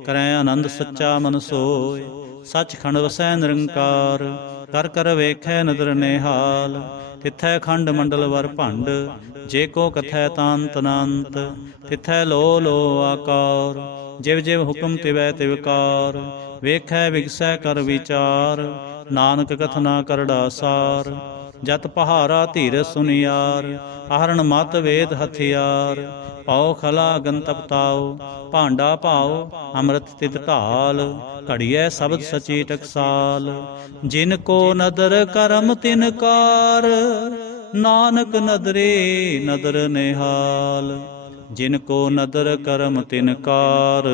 ਕਰੈ ਆਨੰਦ ਸੱਚਾ ਮਨ ਸੋਏ ਸੱਚਖੰਡ ਵਸੈ ਨਿਰੰਕਾਰ ਕਰ ਕਰ ਵੇਖੈ ਨਦਰ ਨਿਹਾਲ ਤਿੱਥੈ ਖੰਡ ਮੰਡਲ ਵਰ ਭੰਡ ਜੇ ਕੋ ਕਥੈ ਤਾਂਤ ਅਨੰਤ ਤਿੱਥੈ ਲੋ ਲੋ ਆਕਾਰ ਜਿਵ ਜਿਵ ਹੁਕਮ ਤਿਵੈ ਤਿਵਕਾਰ ਵੇਖੈ ਵਿਗਸੈ ਕਰ ਵਿਚਾਰ ਨਾਨਕ ਕਥਨਾ ਕਰੜਾ ਸਾਰ ਜਤ ਪਹਾਰਾ ਧੀਰ ਸੁਨਿਆਰ ਆਹਰਣ ਮਤ ਵੇਦ ਹਥਿਆਰ ਪਾਉ ਖਲਾ ਗੰਤਪ ਤਾਉ ਭਾਂਡਾ ਭਾਉ ਅੰਮ੍ਰਿਤ ਤਿਤ ਢਾਲ ਘੜੀਐ ਸ਼ਬਦ ਸਚੀ ਟਕਸਾਲ ਜਿਨ ਕੋ ਨਦਰ ਕਰਮ ਤਿਨ ਕਾਰ ਨਾਨਕ ਨਦਰੇ ਨਦਰ ਨਿਹਾਲ ਜਿਨ ਕੋ ਨਦਰ ਕਰਮ ਤਿਨ ਕਾਰ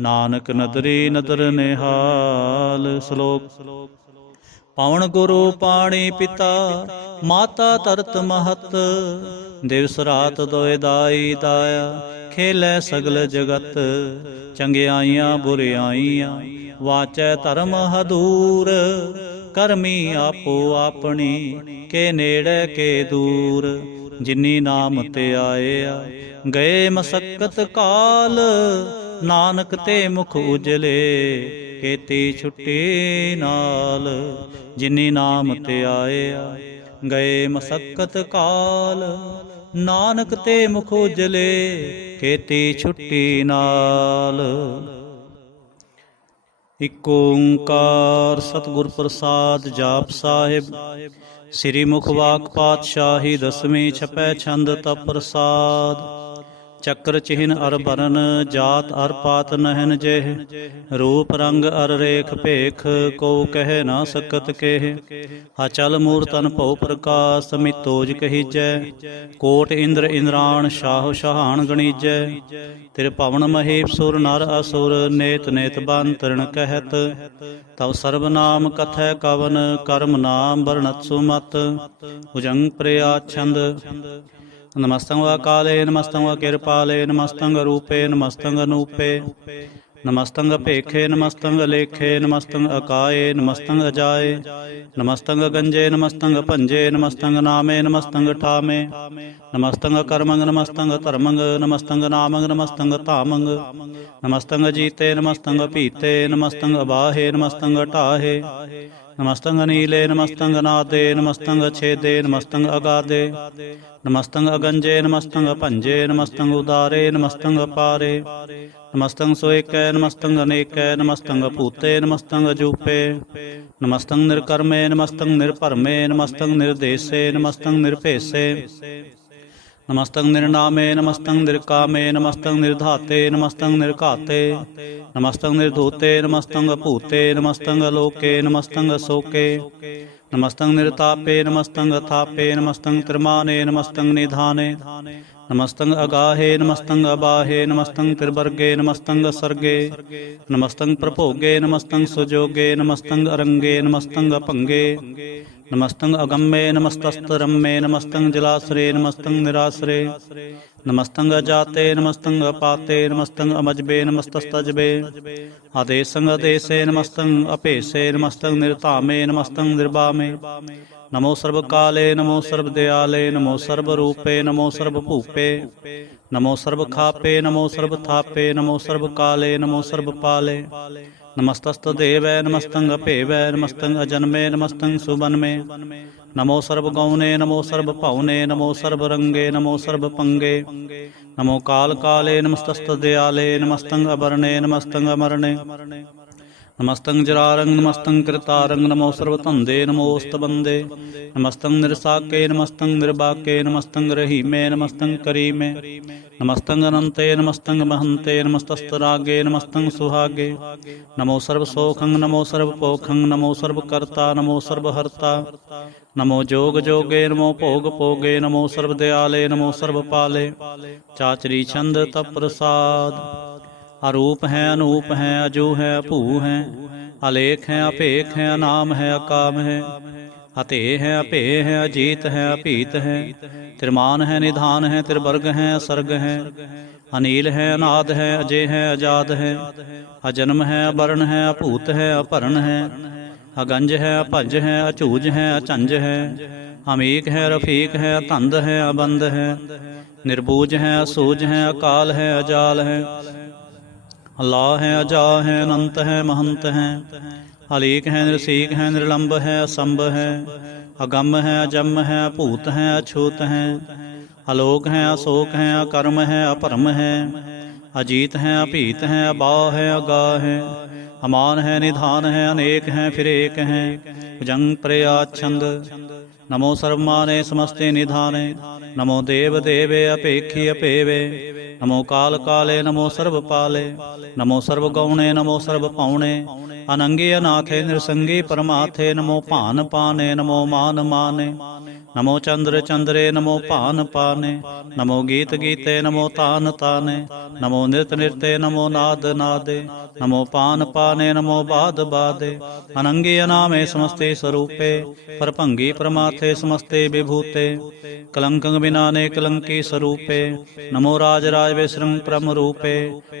ਨਾਨਕ ਨਦਰੇ ਨਦਰ ਨਿਹਾਲ ਸ਼ਲੋਕ ਪਵਨ ਗੁਰੂ ਪਾਣੀ ਪਿਤਾ ਮਾਤਾ ਤਰਤ ਮਹਤ ਦਿਵਸ ਰਾਤ ਦੋਇ ਦਾਈ ਦਾਇਆ ਖੇਲੇ ਸਗਲ ਜਗਤ ਚੰਗਿਆਈਆਂ ਬੁਰਿਆਈਆਂ ਵਾਚੈ ਧਰਮ ਹਦੂਰ, ਕਰਮੀ ਆਪੋ ਆਪਣੀ, ਕੇ ਨੇੜੇ ਕੇ ਦੂਰ। ਜਿਨੀ ਨਾਮ ਤੇ ਆਇਆ, ਗਏ ਮਸਕਤ ਕਾਲ, ਨਾਨਕ ਤੇ ਮੁਖ ਉਜਲੇ, ਕੀਤੀ ਛੁੱਟੀ ਨਾਲ। ਜਿਨੀ ਨਾਮ ਤੇ ਆਇਆ, ਗਏ ਮਸਕਤ ਕਾਲ, ਨਾਨਕ ਤੇ ਮੁਖ ਉਜਲੇ, ਕੀਤੀ ਛੁੱਟੀ ਨਾਲ। ਇਕ ਓੰਕਾਰ ਸਤਿਗੁਰ ਪ੍ਰਸਾਦ। ਜਾਪ ਸਾਹਿਬ। ਸ੍ਰੀ ਮੁਖਵਾਕ ਪਾਤਸ਼ਾਹੀ ਦਸਵੀਂ, ਛਪੈ ਛੰਦ ਤਪ ਪ੍ਰਸਾਦ। ਚੱਕਰ ਚਿਹਨ ਅਰ ਬਰਨ, ਜਾਤ ਅਰ ਪਾਤ ਨਹਿਨ ਜੇਹ, ਰੂਪ ਰੰਗ ਅਰ ਰੇਖ ਭੇਖ, ਕੋ ਕਹਿ ਨਾ ਸਕਤ ਕੇਹ। ਅਚਲ ਮੂਰਤਨ ਭਉ ਪ੍ਰਕਾਸ਼, ਮਿਤੋਜ ਕਹੀਜੈ, ਕੋਟ ਇੰਦਰ ਇੰਦਰਾਣ, ਸ਼ਾਹ ਸ਼ਾਹਾਨ ਗਣੀਜੈ। ਤਿਰ ਭਵਨ ਮਹੇਪ ਸੁਰ ਨਰ ਅਸੁਰ, ਨੇਤ ਨੇਤ ਬੰਤਰਣ ਕਹਿਤ, ਤਵ ਸਰਬ ਨਾਮ ਕਥੈ ਕਵਨ, ਕਰਮ ਨਾਮ ਵਰਣਤ ਸੁਮਤ। ਭੁਜੰਗ ਪ੍ਰਿਆਛੰਦ। ਨਮਸਤੰ ਵਾ ਕਾਲੇ, ਨਮਸਤੰ ਵਾ ਕਿਰਪਾਲੇ, ਨਮਸਤੰ ਰੂਪੇ, ਨਮਸਤੰ ਅਨੂਪੇ, ਨਮਸਤੰ ਭੇਖੇ, ਨਮਸਤੰ ਲੇਖੇ, ਨਮਸਤੰ ਅਕਾਏ, ਨਮਸਤੰ ਅਜਾਏ, ਨਮਸਤੰ ਗੰਜੇ, ਨਮਸਤੰ ਭੰਜੇ, ਨਮਸਤੰ ਨਾਮੇ, ਨਮਸਤੰ ਠਾਮੇ, ਨਮਸਤੰ ਕਰਮੰਗ, ਨਮਸਤੰ ਧਰਮੰਗ, ਨਮਸਤੰ ਨਾਮੰਗ, ਨਮਸਤੰ ਧਾਮੰਗ, ਨਮਸਤੰ ਜੀਤੇ, ਨਮਸਤੰ ਪੀਤੇ, ਨਮਸਤੰ ਅਬਾਹੇ, ਨਮਸਤੰ ਢਾਹੇ, ਨਮਸਤੰ ਨੀਲੇ, ਨਮਸਤੰ ਨਾਦੇ, ਨਮਸਤੰ ਛੇਦੇ, ਨਮਸਤੰ ਅਗਾਦੇ, ਨਮਸਤੰ ਅਗੰਜੇ, ਨਮਸਤੰ ਭੰਜੇ, ਨਮਸਤੰ ਉਦਾਰੇ, ਨਮਸਤੰ ਅਪਾਰੇ, ਨਮਸਤੰ ਸੋਇਕੈ, ਨਮਸਤੰ ਅਨੇਕੈ, ਨਮਸਤੰ ਭੂਤੇ, ਨਮਸਤੰ ਅਜੂਪੇ, ਨਮਸਤੰ ਨਿਰਕਰਮੇ, ਨਮਸਤੰ ਨਿਰਭਰਮੇ, ਨਮਸਤੰ ਨਿਰਦੇਸੇ, ਨਮਸਤੰ ਨਿਰਭੇਸੇ, ਨਮਸਤੰ ਨਿਰਨਾਮੇ, ਨਮਸਤੰ ਨਿਰਕਾਮੇ, ਨਮਸਤੰ ਨਿਰਧਾਤੇ, ਨਮਸਤੰ ਨਿਰਘਾਤੇ, ਨਮਸਤੰ ਨਿਰਧੂਤੇ, ਨਮਸਤੰ ਭੂਤੇ, ਨਮਸਤੰ ਅਲੋਕੇ, ਨਮਸਤੰ ਅਸੋਕੇ, ਨਮਸਤੰ ਨਿਰਤਾਪੇ, ਨਮਸਤੰ ਅਥਾਪੇ, ਨਮਸਤੰ ਤ੍ਰਿਮਾਨੇ, ਨਮਸਤੰ ਨਿਧਾਨੇ, ਨਮਸਤੰ ਅਗਾਹੇ, ਨਮਸਤੰ ਅਬਾਹੇ, ਨਮਸਤੰ ਤ੍ਰਿਵਰਗੇ, ਨਮਸਤੰ ਅਸਰਗੇ, ਨਮਸਤੰ ਪ੍ਰਭੋਗੇ, ਨਮਸਤੰ ਸੁਜੋਗੇ, ਨਮਸਤੰ ਅਰੰਗੇ, ਨਮਸਤੰ ਅਭੰਗੇ, ਨਮਸਤੰ ਅਗੰਮੇ, ਨਮਸਤਸਤਰੰਮੇ, ਨਮਸਤੰ ਜਲਾਸਰੇ, ਨਮਸਤੰ ਨਿਰਾਸਰੇ, ਨਮਸਤੰ ਅਜਾਤੇ, ਨਮਸਤੰ ਅਪਾਤੇ, ਨਮਸਤੰ ਅਮਜਬੇ, ਨਮਸਤਸਤਜਬੇ, ਆਦੇਸੰ ਅਦੇਸੇ, ਨਮਸਤੰ ਅਭੇਸੇ, ਨਮਸਤੰ ਨਿਰਧਾਮੇ, ਨਮਸਤੰ ਨਿਰਬਾਮੇ, ਨਮੋ ਸਰਬ ਕਾਲੇ, ਨਮੋ ਸਰਬ ਦਿਆਲੇ, ਨਮੋ ਸਰਬ ਰੂਪੇ, ਨਮੋ ਸਰਬ ਭੂਪੇ, ਨਮੋ ਸਰਬ ਖਾਪੇ, ਨਮੋ ਸਰਬ ਥਾਪੇ, ਨਮੋ ਸਰਬ ਕਾਲੇ, ਨਮੋ ਸਰਬ ਪਾਲੇ, ਨਮਸਤਸਤ ਦੇਵੈ, ਨਮਸਤੰ ਅਭੇਵੈ, ਨਮਸਤੰ ਅਜਨਮੇ, ਨਮਸਤੰ ਸੁਬਨਮੇ, ਨਮੋ ਸਰਬ ਗੌਨੇ, ਨਮੋ ਸਰਬ ਭਉਨੇ, ਨਮੋ ਸਰਬ ਰੰਗੇ, ਨਮੋ ਸਰਬ ਪੰਗੇ, ਨਮੋ ਕਾਲ ਕਾਲੇ, ਨਮਸਤਸਤ ਦਿਆਲੇ, ਨਮਸਤੰ ਅਬਰਣੇ, ਨਮਸਤੰ ਅਮਰਣੇ, ਨਮਸਤੰ ਜਰਾਰੰਗ, ਨਮਸਤੰ ਕਿਰਤਾਰੰਗ, ਨਮੋ ਸਰਬ ਧੰਦੇ, ਨਮੋਸਤ ਬੰਦੇ, ਨਮਸਤੰ ਨਿਰਸਾਕੇ, ਨਮਸਤੰ ਨਿਰਬਾਕੇ, ਨਮਸਤੰ ਰਹੀਮੇ, ਨਮਸਤੰ ਕਰੀਮੇ, ਨਮਸਤੰ ਅਨੰਤੇ, ਨਮਸਤੰ ਮਹੰਤੇ, ਨਮਸਤਸਤ ਰਾਗੇ, ਨਮਸਤੰ ਸੁਹਾਗੇ, ਨਮੋ ਸਰਬ ਸੋਖੰ, ਨਮੋ ਸਰਬ ਭੋਖੰ, ਨਮੋ ਸਰਬ ਕਰਤਾ, ਨਮੋ ਸਰਬ ਹਰਤਾ, ਨਮੋ ਜੋਗ ਜੋਗੇ, ਨਮੋ ਭੋਗ ਭੋਗੇ, ਨਮੋ ਸਰਬ ਦਿਆਲੇ, ਨਮੋ ਸਰਬ ਪਾਲੇ। ਚਾਚਰੀ ਛੰਦ ਤਪ ਪ੍ਰਸਾਦ। ਅਰੂਪ ਹੈ, ਅਨੂਪ ਹੈ, ਅਜੂ ਹੈ, ਅਭੂ ਹੈ, ਅਲੇਖ ਹੈ, ਅਭੇਖ ਹੈ, ਅਨਾਮ ਹੈ, ਅਕਾਮ ਹੈ, ਅਤੇ ਹੈ, ਅਭੇ ਹੈ, ਅਜੀਤ ਹੈ, ਅਭੀਤ ਹੈ, ਤਿਰਮਾਨ ਹੈ, ਨਿਧਾਨ ਹੈ, ਤਿਰਵਰਗ ਹੈ, ਅਸਰਗ ਹੈ, ਅਨੀਲ ਹੈ, ਅਨਾਦ ਹੈ, ਅਜੇ ਹੈ, ਅਜਾਦ ਹੈ, ਅਜਨਮ ਹੈ, ਅਬਰਨ ਹੈ, ਅਭੂਤ ਹੈ, ਅਭਰਨ ਹੈ, ਅਗੰਜ ਹੈ, ਅਭੰਜ ਹੈ, ਅਝੂਜ ਹੈ, ਅਝੰਜ ਹੈ, ਅਮੀਕ ਹੈ, ਰਫੀਕ ਹੈ, ਧੰਦ ਹੈ, ਅਬੰਦ ਹੈ, ਨਿਰਬੂਜ ਹੈ, ਅਸੂਜ ਹੈ, ਅਕਾਲ ਹੈ, ਅਜਾਲ ਹੈ, ਅੱਲਾ ਹੈ, ਅਜਾ ਹੈ, ਅਨੰਤ ਹੈ, ਮਹੰਤ ਹੈ, ਅਲੀਕ ਹੈ, ਨਿਰਸੀਕ ਹੈ, ਨਿਰਲੰਬ ਹੈ, ਅਸੰਭ ਹੈ, ਅਗੰਮ ਹੈ, ਅਜੰਮ ਹੈ, ਅਭੂਤ ਹੈ, ਅਛੂਤ ਹੈ, ਅਲੋਕ ਹੈ, ਅਸੋਕ ਹੈ, ਅਕਰਮ ਹੈ, ਅਭਰਮ ਹੈ, ਅਜੀਤ ਹੈ, ਅਭੀਤ ਹੈ, ਅਬਾ ਹੈ, ਅਗਾ ਹੈ, ਅਮਾਨ ਹੈ, ਨਿਧਾਨ ਹੈ, ਅਨੇਕ ਹੈ, ਫਿਰ ਏਕ ਹੈ। ਭੁਜੰਗ ਪ੍ਰਿਆਛੰਦ। ਨਮੋ ਸਰਵਮਾਨੇ ਸਮਸਤੇ ਨਿਧਾਨੇ, ਨਮੋ ਦੇਵ ਦੇਵੇ ਅਪੇਖੀ ਅਪੇਵੇ, ਨਮੋ ਕਾਲ ਕਾਲੇ, ਨਮੋ ਸਰਬ ਪਾਲੇ, ਨਮੋ ਸਰਬ ਗੌਣੇ, ਨਮੋ ਸਰਬ ਪਾਉਣੇ, ਅਨੰਗੇ ਅਨਾਥੇ ਨਿਰਸੰਗੀ ਪਰਮਾਥੇ, ਨਮੋ ਭਾਨ ਪਾਨੇ, ਨਮੋ ਮਾਨ ਮਾਨੇ, नमो चंद्र चंद्रे नमो भान पाने, नमो गीत गीते नमो तान ताने, नमो नृत नृत्य नमो नाद नादे, नमो पान पाने नमो बाद बादे, अनंगी अनामे समस्ते स्वरूपे, परभंगी प्रमाथे समस्ते विभूते, कलंकं बिनाने कलंकी स्वरूपे, नमो राज राज विश्रंग परम रूपे,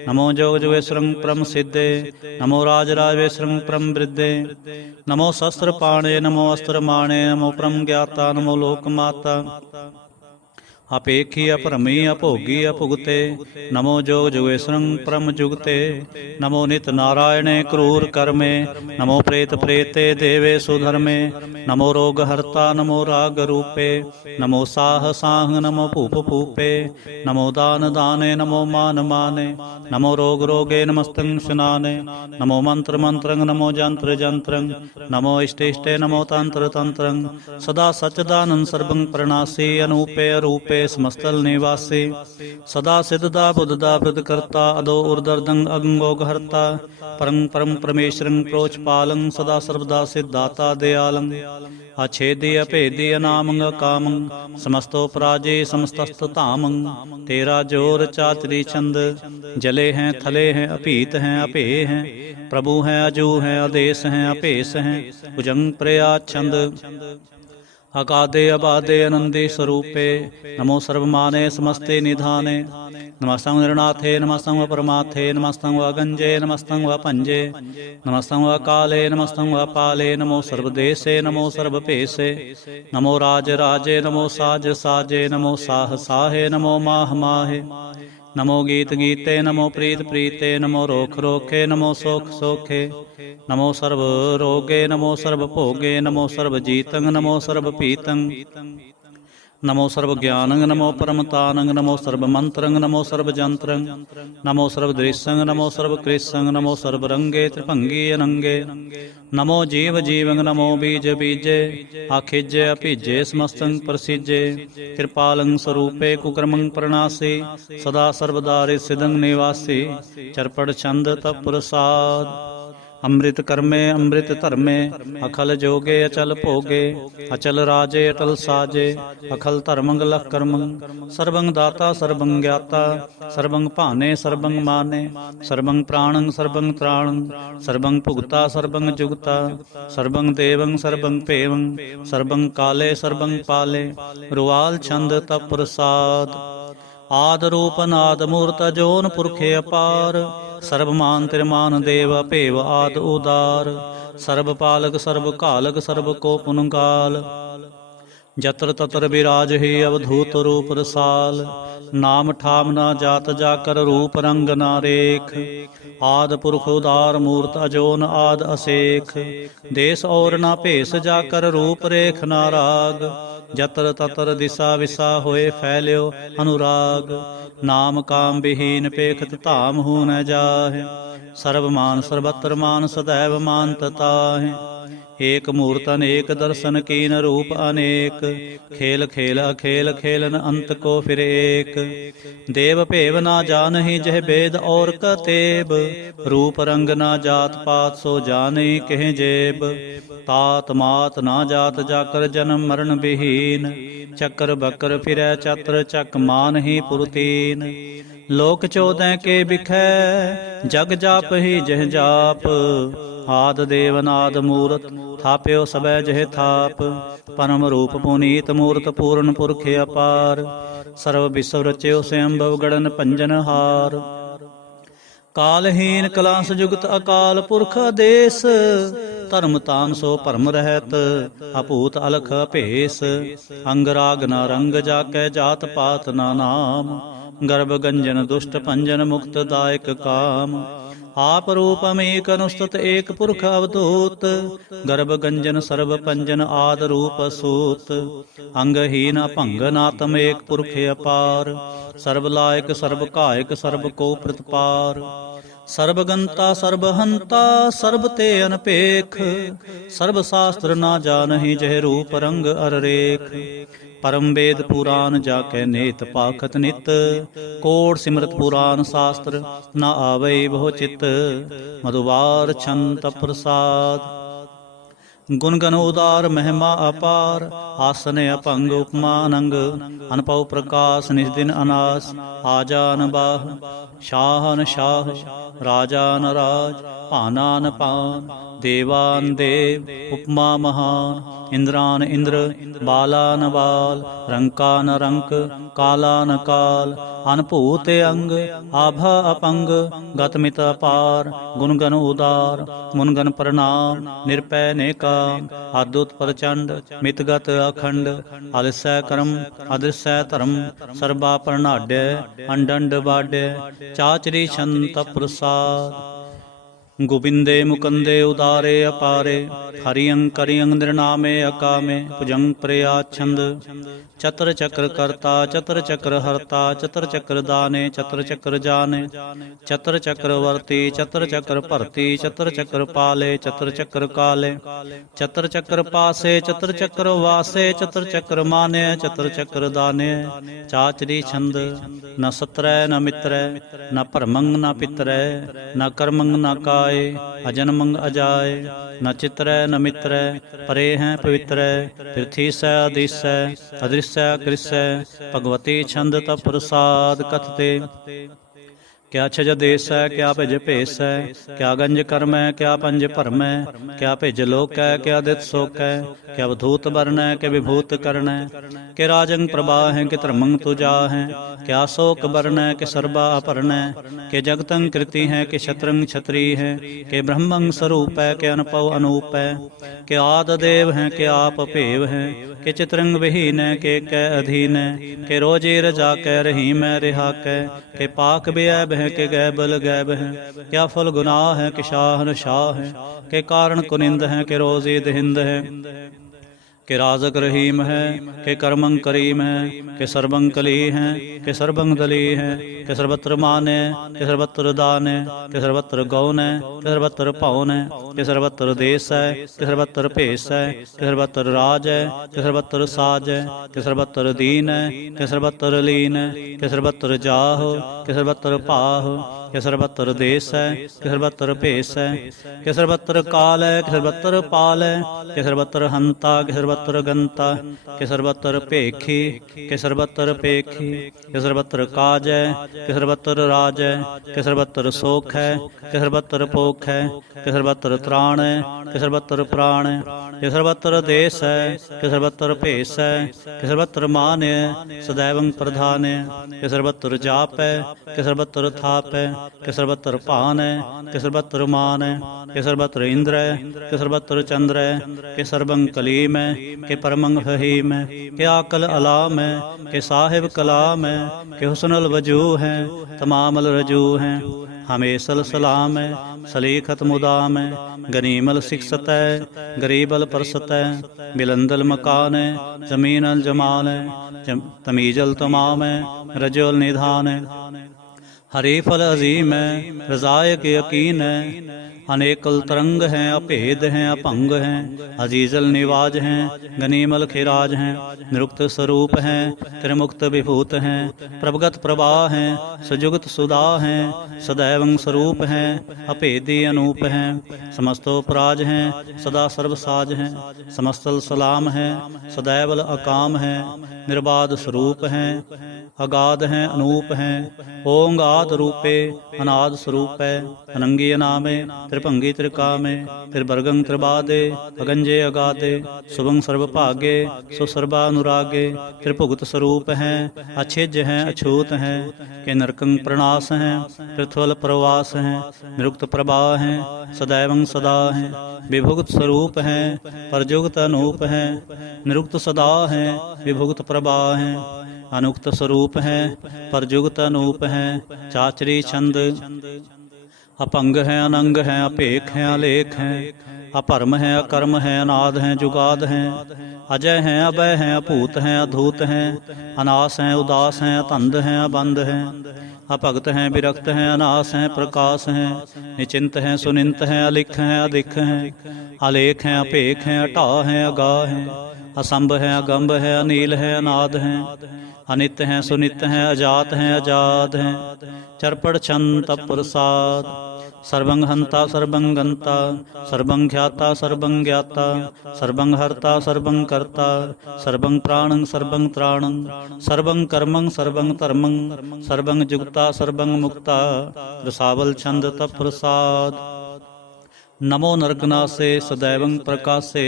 नमो जोग जोग विश्रंग परम सिद्धे, नमो राज राज विश्रंग परम वृद्धे, नमो शस्त्र पाणे नमो अस्त्र माणे, नमो परम ज्ञाता नमो लोक माता, अपेखी अपरमी अभोगी अभुगते, नमो जोग जोगेश्वरं परम जुगते, नमो नित नारायणे क्रूर कर्मे, नमो प्रेत प्रेते देवे सुधर्मे, नमो रोग हर्ता नमो राग रूपे, नमो साह साह नमो भूप भूपे, नमो दान दाने नमो मान माने, नमो रोग रोगे नमस्तं शनाने, नमो मंत्र मंत्रं नमो जंत्र जंत्रं, नमो इष्ट इष्टे नमो तंत्र तंत्रं, सदा सच्चिदानंद सर्वं प्रणासी अनूपे अरूपे समस्तल निवासी, सदा सिद्धदा बुद्धदा वृद्ध करता अदो उर्दर्दं अगंगोग हरता, परं परम परमेश्वरं प्रोचपालं सदा सर्वदा सिद्धाता दयालं, अच्छेदी अभेदी अनामंग कामं, समस्तो पराजय समस्तस्त तामं, तेरा जोर चातरी चंद, जले हैं थले हैं अपीत हैं अपे हैं, प्रभु हैं अजू हैं आदेश हैं अपेश हैं, भुजंग प्रया छंद, अकादे अबादे आनंदे स्वरूपे, नमो सर्वमाने समस्ते निधाने, नमस्तं निर्नाथे नमस्तं व परमाथे, नमस्तं व गंजे नमस्तं व पंजे, नमस्तं व काले नमस्तं व पाले, नमो सर्वदेशे नमो सर्वपेशे, नमो राज राजे नमो साज साजे, नमो साह साहे नमो माह माहे, नमो गीत गीते नमो प्रीत प्रीते, नमो रोख रोखे नमो सोख सोखे, नमो सर्व रोगे नमो सर्व भोगे, नमो सर्व जीतं नमो सर्व पीतं, नमो सर्व ज्ञानं नमो परमतानं, नमो सर्व मंत्रं नमो सर्व जंत्रं, नमो सर्व दृश्यं नमो सर्व कृष्यं, नमो सर्व रंगे त्रिभंगी अनंगे, नमो जीव जीवं नमो बीज बीजे, आखिजे अपीजे समस्तं प्रसिजे, कृपालं स्वरूपे कुकर्मं प्रणासी, सदा सर्वदा सिद्धं निवासी, चरपड़ छंद तप प्रसाद, अमृत कर्मे अमृत धर्मे, अखल जोगे अचल भोगे, अचल राजे अटल साजे, अखल धर्मंग लख कर्मंग, सर्वं दाता सर्वं ज्ञाता, सर्वं भाने सर्वं माने, सर्वं प्राणं सर्वं त्राणं, सर्वं भुगता सर्वं जुगता, सर्वं देवं सर्वं पेवं, सर्वं काले सर्वं पाले, रुआल छंद तप प्रसाद, आद रूप नाद मूर्त जोन पुरखे अपार, सर्वमान तिरमान देव भेव आद उदार, सर्व पालक सर्व कालक सर्व को पुनकाल, जत्र तत्र विराज ही अवधूत रूप रसाल, नाम ठाम ना जात जाकर रूप रंग ना रेख, आद पुरख उदार मूर्त अजोन आद असेख, देश और ना भेष जाकर रूप रेख ना राग, जतर ततर दिशा विसा होए फैल्यो अनुराग, नाम काम विहीन पेखत धाम हो न जाहे, सर्वमान सर्वत्र मान सदैव मान तताहे, एक मूर्त अनेक दर्शन कीन रूप अनेक, खेल खेल अखेल खेलन अंत को फिर एक, देव भेव ना जानहि जह वेद और कतेब, रूप रंग ना जात पात सो जाने कह जेब, तात मात ना जात जाकर जन्म मरण विहीन, चक्र बकर फिरै चत्र चक मान ही पुरतीन, लोक चौदह के बिखै जग जाप ही जह जाप, आद देवनाद मूरत थाप्यो सबै जह थाप, परम रूप पुनीत मूर्त पूर्ण पुरख अपार, सर्व विश्व रच्यो स्वयंभव गणन पंजन हार, कालहीन कलांस जुगत अकाल पुरख आदेश, धर्म तान सो भरम रहत अभूत अलख भेस, अंग राग न रंग जाकै जात पात ना नाम, गर्भ गंजन दुष्ट पंजन मुक्त दायक काम, आप रूप अमेक अनुस्तुत एक पुरख अवधूत, गर्भ गंजन सर्व पंजन आद रूप सूत, अंगहीन भंगनातम एक पुरख अपार, सर्व लायक सर्व कायक सर्व को प्रतिपार, सर्वगंता सर्वहंता सर्व ते अनपेख, सर्व शास्त्र ना जानहि जह रूप रंग अर रेख, परम वेद पुराण जाकै नेत पाखत नित, कोट सिमरत पुराण शास्त्र न आवै बहु चित, मधुवार छंत प्रसाद, गुण गण उदार महिमा अपार, आसन अपंग उपमा अनंग, अनपव प्रकाश निज दिन अनास, आजान बाह शाहन शाह, राजान राज, पानान पान, देवान देव, उपमा महान, इंद्रान इंद्र, बालान बाल, रंकान रंक, कालान काल, अनभूत अंग, आभा अपंग, गतमित अपार, गुण गण उदार, मुनगन प्रणाम, निरपै नेकाम, अद्भुत प्रचंड, मितगत अखंड, आलस्य कर्म, अदृश्य धर्म, सर्वा प्रणाड्य, अंडंड बाड्य, चाचरी छंत प्रसाद। गोविंदे मुकुंदे उदारे अपारे, हरियं करियं निर्नामे अकामे, भुजंग प्रयाच्छंद, चतर चक्र कर्ता, चतर चक्र हर्ता, चतर चक्र दाने, चतर चक्र जाने, चतर चक्र वर्ती, चतर चक्र भरती, चतर चक्र पाले, चतर चक्र काले, चतर चक्र पासे, चतर चक्र वासे, चतर चक्र माने, चतर चक्र दाने, चाचरी छंद, न सत्रय न मित्रय, न भरमंग न पितरय, न कर्मंग न काय, अजन्मंग अजाय, न चित्रय न मित्रय, परे हैं पवित्र, पृथ्वी स अदृश्य, अदृश्य कृष्य, भगवती छंद तप प्रसाद कथते। क्या छज देश है, क्या भिज भेस है, क्या गंज कर्म है, क्या पंज भरम है, क्या भिज लोक है, क्या दित शोक है, क्या अवधूत वर्ण है, क्या विभूत कर्ण है, के राजंग प्रभा है, कि धर्मंग तुजा है, क्या शोक वर्ण है, कि सर्वा अपर्ण है, के जगतंग कृति है, कि शत्रंग क्षत्रि है, के ब्रह्मंग स्वरूप है, के अनपव अनूप है, के आद देव है, के आप भेव है, के चित्रंग विहीन है, के अधीन है, के रोजे रजा कै रही मैं रिहा के पाक बेअब है, के गैबल गैब है, क्या फल गुनाह है, कि शाहन शाह है, के कारण कुनिंद है, के रोजे दहिंद है, के राजक रहीम है, के कर्मंग करीम है, के सर्वंग कली है, के सर्वंग दली है, के सर्वत्र मान है, के सर्वत्र दान है, के सर्वत्र गौन है, के सर्वत्र पौन है, के सर्वत्र देश है, के सर्वत्र भेष है, के सर्वत्र राज है, के सर्वत्र साज है, के सर्वत्र दीन है, के सर्वत्र लीन है, के सर्वत्र जाह, के सर्वत्र पाह, के सर्वत्र देश है, के सर्वत्र भेष है, के सर्वत्र काल है, के सर्वत्र पाल है, के सर्वत्र हंता, के सर्वत्र गंता, के सर्वत्र पेखी, के सर्वत्र पेखी, के सर्वत्र काज है, के सर्वत्र राज है, के सर्वत्र शोक है, के सर्वत्र पोख है, के सर्वत्र त्राण है, के सर्वत्र प्राण है, के सर्वत्र देश है, के सर्वत्र भेष है, के सर्वत्र मान है, सदैवं प्रधान है, के सर्वत्र जाप है, के सर्वत्र थाप है, के सर्वत्र पान है, के सर्वत्र मान है, के सर्वत्र इंद्र है, के सर्वत्र चंद्र है, के सर्वंग कलीम है, के परमंग फहीम है, के आकल अलाम है, के साहिब कलाम है, के हुस्नुल वजू है, तमामल रजू है, हमेशल सलाम है, सलीखत मुदाम है, गनीमल शिक्षत है, गरीबल परसत है, बिलंदल मकान है, जमीनल जमाल है, तमीजल तमाम है, रजोल निधान है, हरी फल अजीम है, रजाए के यकीन है, अनेकल तरंग हैं, अभेद हैं, अपंग हैं, अजीजल निवाज हैं, गनीमल खिराज हैं, निरुक्त स्वरूप हैं, त्रिमुक्त विभूत हैं, प्रभगत प्रवाह हैं, सुजुगत सुधा हैं, सदैवं स्वरूप हैं, अभेदी अनूप हैं, समस्तोपराज हैं, सदा सर्वसाज हैं, समस्तल सलाम हैं, सदैवल अकाम हैं, निर्बाध स्वरूप हैं, अगाध हैं, अनूप हैं, ओंगाद रूपे अनाद स्वरूप है, अनंगी अनामे, त्रिभंगी त्रिकामे, त्रिवर्गं त्रिबादे, अगंजे अगाधे, शुभं सर्वभागे, सुसर्वानुरागे, त्रिभुगत स्वरूप हैं, अच्छेज हैं, अछूत हैं, के नरकं प्रणास हैं, पृथ्वल प्रवास हैं, निरुक्त प्रभा हैं, सदैवं सदा हैं, विभुगत स्वरूप हैं, परजुगत अनूप हैं, निरुक्त सदा हैं, विभुगत प्रभा हैं, अनुक्त स्वरूप हैं, परजुगत अनूप हैं, चाचरी छंद, अपंग हैं, अनंग हैं, अपेख हैं, अलेख हैं, अपरम हैं, अकर्म हैं, अनाद हैं, जुगाद हैं, अजय हैं, अभय हैं, अभूत हैं, अधूत हैं, अनास हैं, उदास हैं, अतंद हैं, अबंध हैं, अभगत हैं, विरक्त हैं, अनास हैं, प्रकाश हैं, निचिंत हैं, सुनिंत हैं, अलिख हैं, अधिक हैं, अलेख हैं, अपेख हैं, अटा हैं, अगाह हैं, असंभ हैं, अगंभ हैं, अनील हैं, अनाद हैं, अनित हैं, सुनित हैं, अजात हैं, अजाद हैं, चरपड़ छंद तप प्रसाद। सर्वं हंता सर्वं गंता सर्वं ख्याता सर्वं ज्ञाता सर्वं हर्ता सर्वं कर्ता सर्वं प्राणं सर्वं त्राणं सर्वं कर्मं सर्वं धर्मं सर्वं जुगता सर्वं मुक्ता रसावल छंद तप प्रसाद। नमो नरकनासे सदैवं प्रकाशे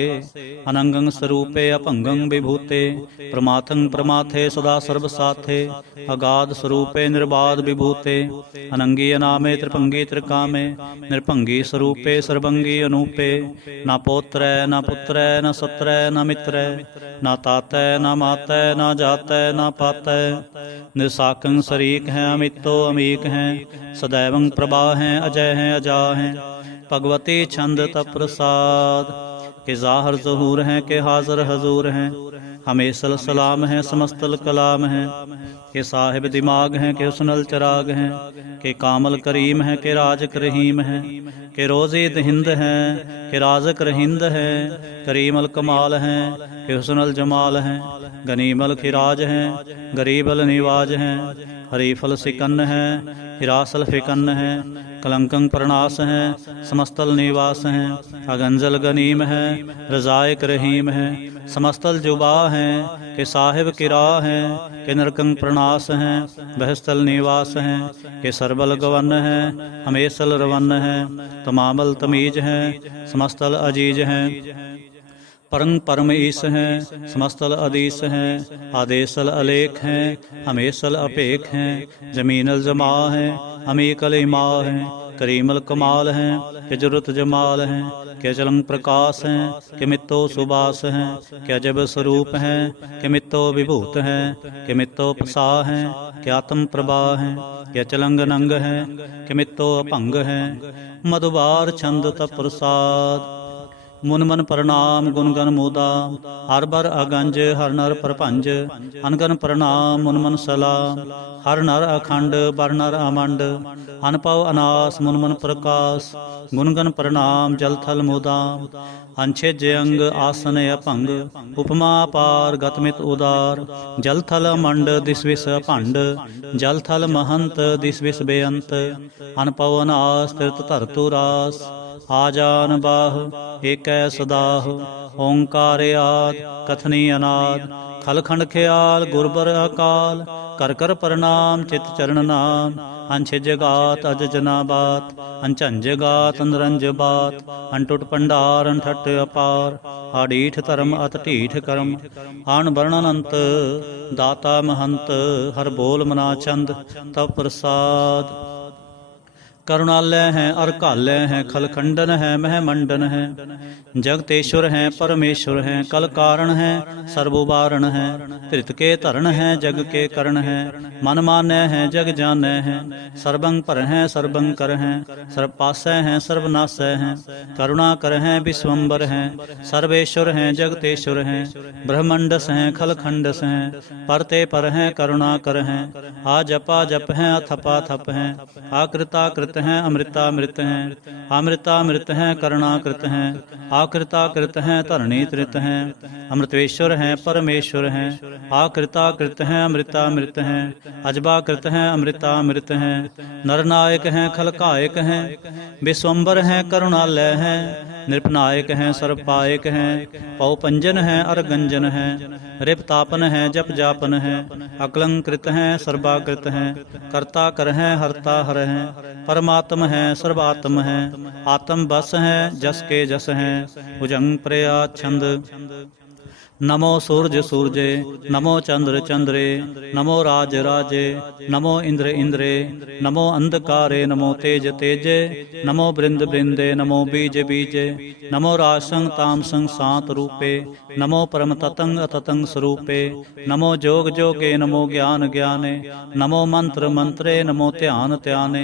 अनंगं स्वरूपे अभंगं विभूते प्रमाथं प्रमाथे सदा सर्वसाथे अगाध स्वरूपे निर्बाध विभूते अनंगी अनामे त्रिभंगी त्रिकामे निर्भंगी स्वरूपे सर्वंगी अनूपे न पौत्रै न पुत्रै न सत्रै न मित्रै न तातै न मातै न जातै न पातै निसाकं शरीक हैं अमितो अमीक हैं सदैवं प्रभा हैं अजय हैं अजा हैं भगवती छंद तप प्रसाद। के ज़ाहर ज़हूर हैं के हाज़र हजूर हैं हमेशल सलाम हैं समस्तल कलाम हैं के साहिब दिमाग हैं के हुस्नल चराग हैं के कामल करीम हैं के राजक रहीम हैं के रोज़े दहिंद हैं के राजक रहिंद हैं करीमल कमाल हैं के हुस्नल जमाल हैं गनीमल खिराज हैं गरीबल निवाज हैं हरीफल सिकन्न हैं हिरासल फिकन्न हैं कलंकं प्रणास हैं समस्तल निवास हैं अगंजल गनीम हैं रजायक रहीम हैं समस्तल जुबा हैं के साहिब किरा हैं के नरकं प्रणास हैं बहस्तल निवास हैं के सरबल गवन हैं हमेशल रवन हैं तमामल तमीज हैं समस्तल अजीज हैं परं परम ईस हैं समस्तल अदीस हैं आदेशल अलेख हैं हमेशल अपेख हैं जमीनल जमा हैं अमीकल इमा हैं करीमल कमाल हैं के जुरुत जमाल हैं के चलंग प्रकाश हैं के मित्तो सुबास हैं के अजब स्वरूप हैं के मित्तो विभूत हैं के मित्तो प्रसा हैं के आत्म प्रभा हैं के चलंग नंग हैं के मित्तो अपंग हैं मधुबार छंद तप प्रसाद। मुन मन प्रणाम गुणगन मोदा हर बर अगंज हर नर प्रपंज अनगन प्रणाम मुन मन सलाम हर नर अखंड बर नर अमंड अनपव अनास मुन मन प्रकाश गुणगन प्रणाम जल थल मोदाम अंछे जयंग आसन अपंग उपमा पार गतमित उदार जल थल मंड दिस विस भंड जल थल महंत दिस विस बेअंत अनपव अनास तीर्थ धरतु रास आजान बाह एक सदाह ओंकार आद कथनी अनाद खलखंड ख्याल गुरबर अकाल कर कर प्रणाम चित चरण नाम अंछ जगात अज जना बात अंचन जगात अंदरंज बात अंटुट पंडार अंठट अपार आडीठ धर्म अत ढीठ कर्म आन वर्णनंत दाता महंत हर बोल मना चंद तप प्रसाद। करुणालय हैं अरकालय हैं खलखंडन है महमंडन है जगतेश्वर हैं परमेश्वर हैं कल कारण हैं सर्वोबारण हैं त्रित के तरण हैं जग के करण हैं मन मान्य हैं जग जान्य हैं सर्वं पर हैं सर्वं कर हैं सर्व पासय हैं सर्वनाशय हैं करुणा कर हैं विश्वम्बर हैं सर्वेश्वर हैं जगतेश्वर हैं ब्रह्मंडस हैं खलखंडस हैं परते पर हैं करुणा कर हैं आ जपा जप हैं अथपा थप हैं आकृता कृत हैं अमृतामृत हैं अमृतामृत हैं करुणाकृत हैं आकृताकृत हैं धरणी त्रित हैं अमृतेश्वर हैं परमेश्वर हैं आकृताकृत हैं अमृतामृत हैं अजबाकृत हैं अमृतामृत हैं नरनायक हैं खलकायक हैं विश्वम्बर हैं करुणालय हैं नृपनायक हैं सर्वपायक हैं पौपंजन हैं अरगंजन हैं रिपतापन हैं जप जापन हैं अकलंकृत हैं सर्वाकृत हैं कर्ता कर हैं हरता हर हैं परमात्म हैं सर्वात्म हैं आत्म बस हैं जस के जस हैं भुजंग प्रया छंद। नमो सूर्य सूर्ये नमो चंद्र चंद्रे नमो राज राजे नमो इंद्र इंद्रे नमो अंधकारे नमो तेज तेजे नमो बृंद बृंदे नमो बीज बीजे नमो रासंग तामसंग सांत रूपे नमो परम ततंग अततंग स्वरूपे नमो जोग जोगे नमो ज्ञान ज्ञाने नमो मंत्र मंत्रे नमो ध्यान ध्याने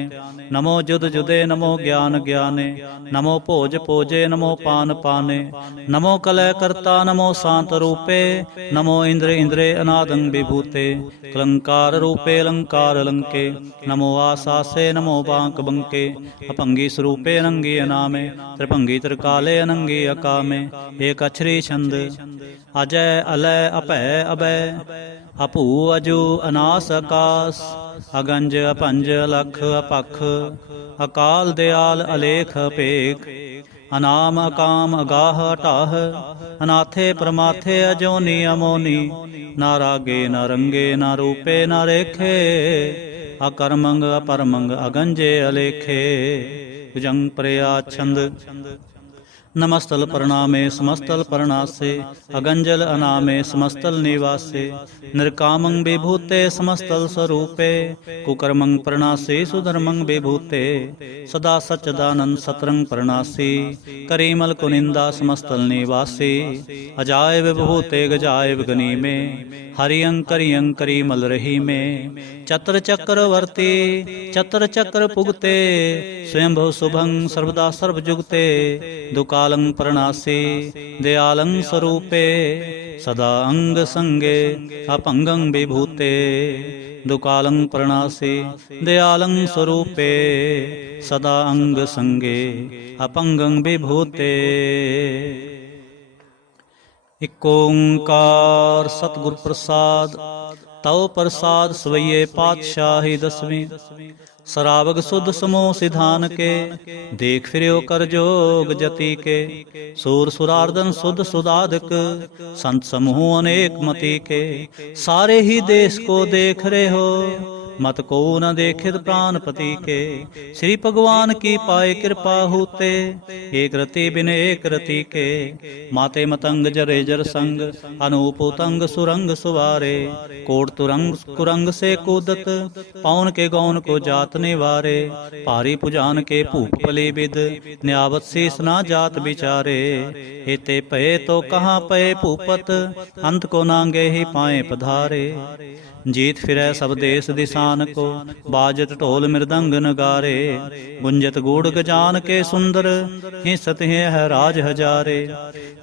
नमो जुद जुदे नमो ज्ञान ज्ञाने नमो भोज भोजे नमो पान पाने नमो कलय कर्ता नमो शांत रूपे नमो इंद्र इंद्रे अनादं विभूते कलंकार रूपे अलंकार अलंके नमो आसासे नमो बांक बंके अपंगी स्वरूपे अनंगी अनामे त्रिभंगी त्रिकाले अनंगी अकामे एक अक्षरी छंद अजय अलय अपय अभय ਅਭੂ ਅਜੂ ਅਨਾਸ ਆਕਾਸ, ਅਗੰਜ ਅਭੰਜ ਅਲਖ ਅਪਖ, ਅਕਾਲ ਦਿਆਲ ਅਲੇਖ ਅਪੇਖ, ਅਨਾਮ ਅਕਾਮ ਅਗਾਹ ਅਟਾਹ, ਅਨਾਥੇ ਪ੍ਰਮਾਥੇ ਅਜੋਨੀ ਅਮੋਨੀ, ਨਾ ਰਾਗੇ ਨਾ ਰੰਗੇ ਨਾ ਰੂਪੇ ਨਾ ਰੇਖੇ, ਅਕਰਮੰਗ ਅਪਰਮੰਗ ਅਗੰਜੇ ਅਲੇਖੇ। ਭੁਜੰਗ ਪ੍ਰਿਆ ਛੰਦ। नमस्तल प्रणामे समस्तल प्रणासे, अगंजल अनामे समस्तल निवासे, निर्कामं विभूते समस्तल स्वरूपे, कुकर्मं प्रणासे सुधर्मं विभूते, सदा सच्चिदानंद सतरंग प्रणासी, करीमल कुनिंदा समस्तल निवासी, अजाय विभूते गजाय विगनी में, हरियं करियं करीमल रही में, चतर चक्रवर्ती चतर चक्र पुगते, स्वयंभव शुभं सर्वदा सर्वजुगते, दुकालं प्रणासी दयालं स्वरूपे, सदा अंग संगे अपंगं विभूते, दुकालं प्रणासी दयालं स्वरूपे, सदा अंग संगे अपंगं विभूते। इक ओंकार सतगुर प्रसाद, तव प्रसाद सवैये पातशाही दसवीं, सरावग सुध समूह सिधान के, देख फिर्यो कर जोग जति के, सूर सुरार्दन सुध सुदादक, संत समूह अनेक मति के, सारे ही देश को देख रहे हो, मत को न देखित प्राणपति के, श्री भगवान की पाए कृपा होते, एक रति बिन एक रति के, माते मतंग जरे जर संग, अनूप उतंग सुरंग सुवारे, कोट तुरंग कुरंग से कूदत, पौन के गौन को जात निवारे, भारी पुजान के भूप पली विद, न्यावत शीस ना जात बिचारे, एते पए तो कहाँ पए भूपत, अंत को नांगे ही पाए पधारे, जीत फिरै सब देश दिशान को, बाजत ढोल मृदंग नगारे, गुंजत गूढ़ गजान के सुंदर, हिंसत है राज हजारे,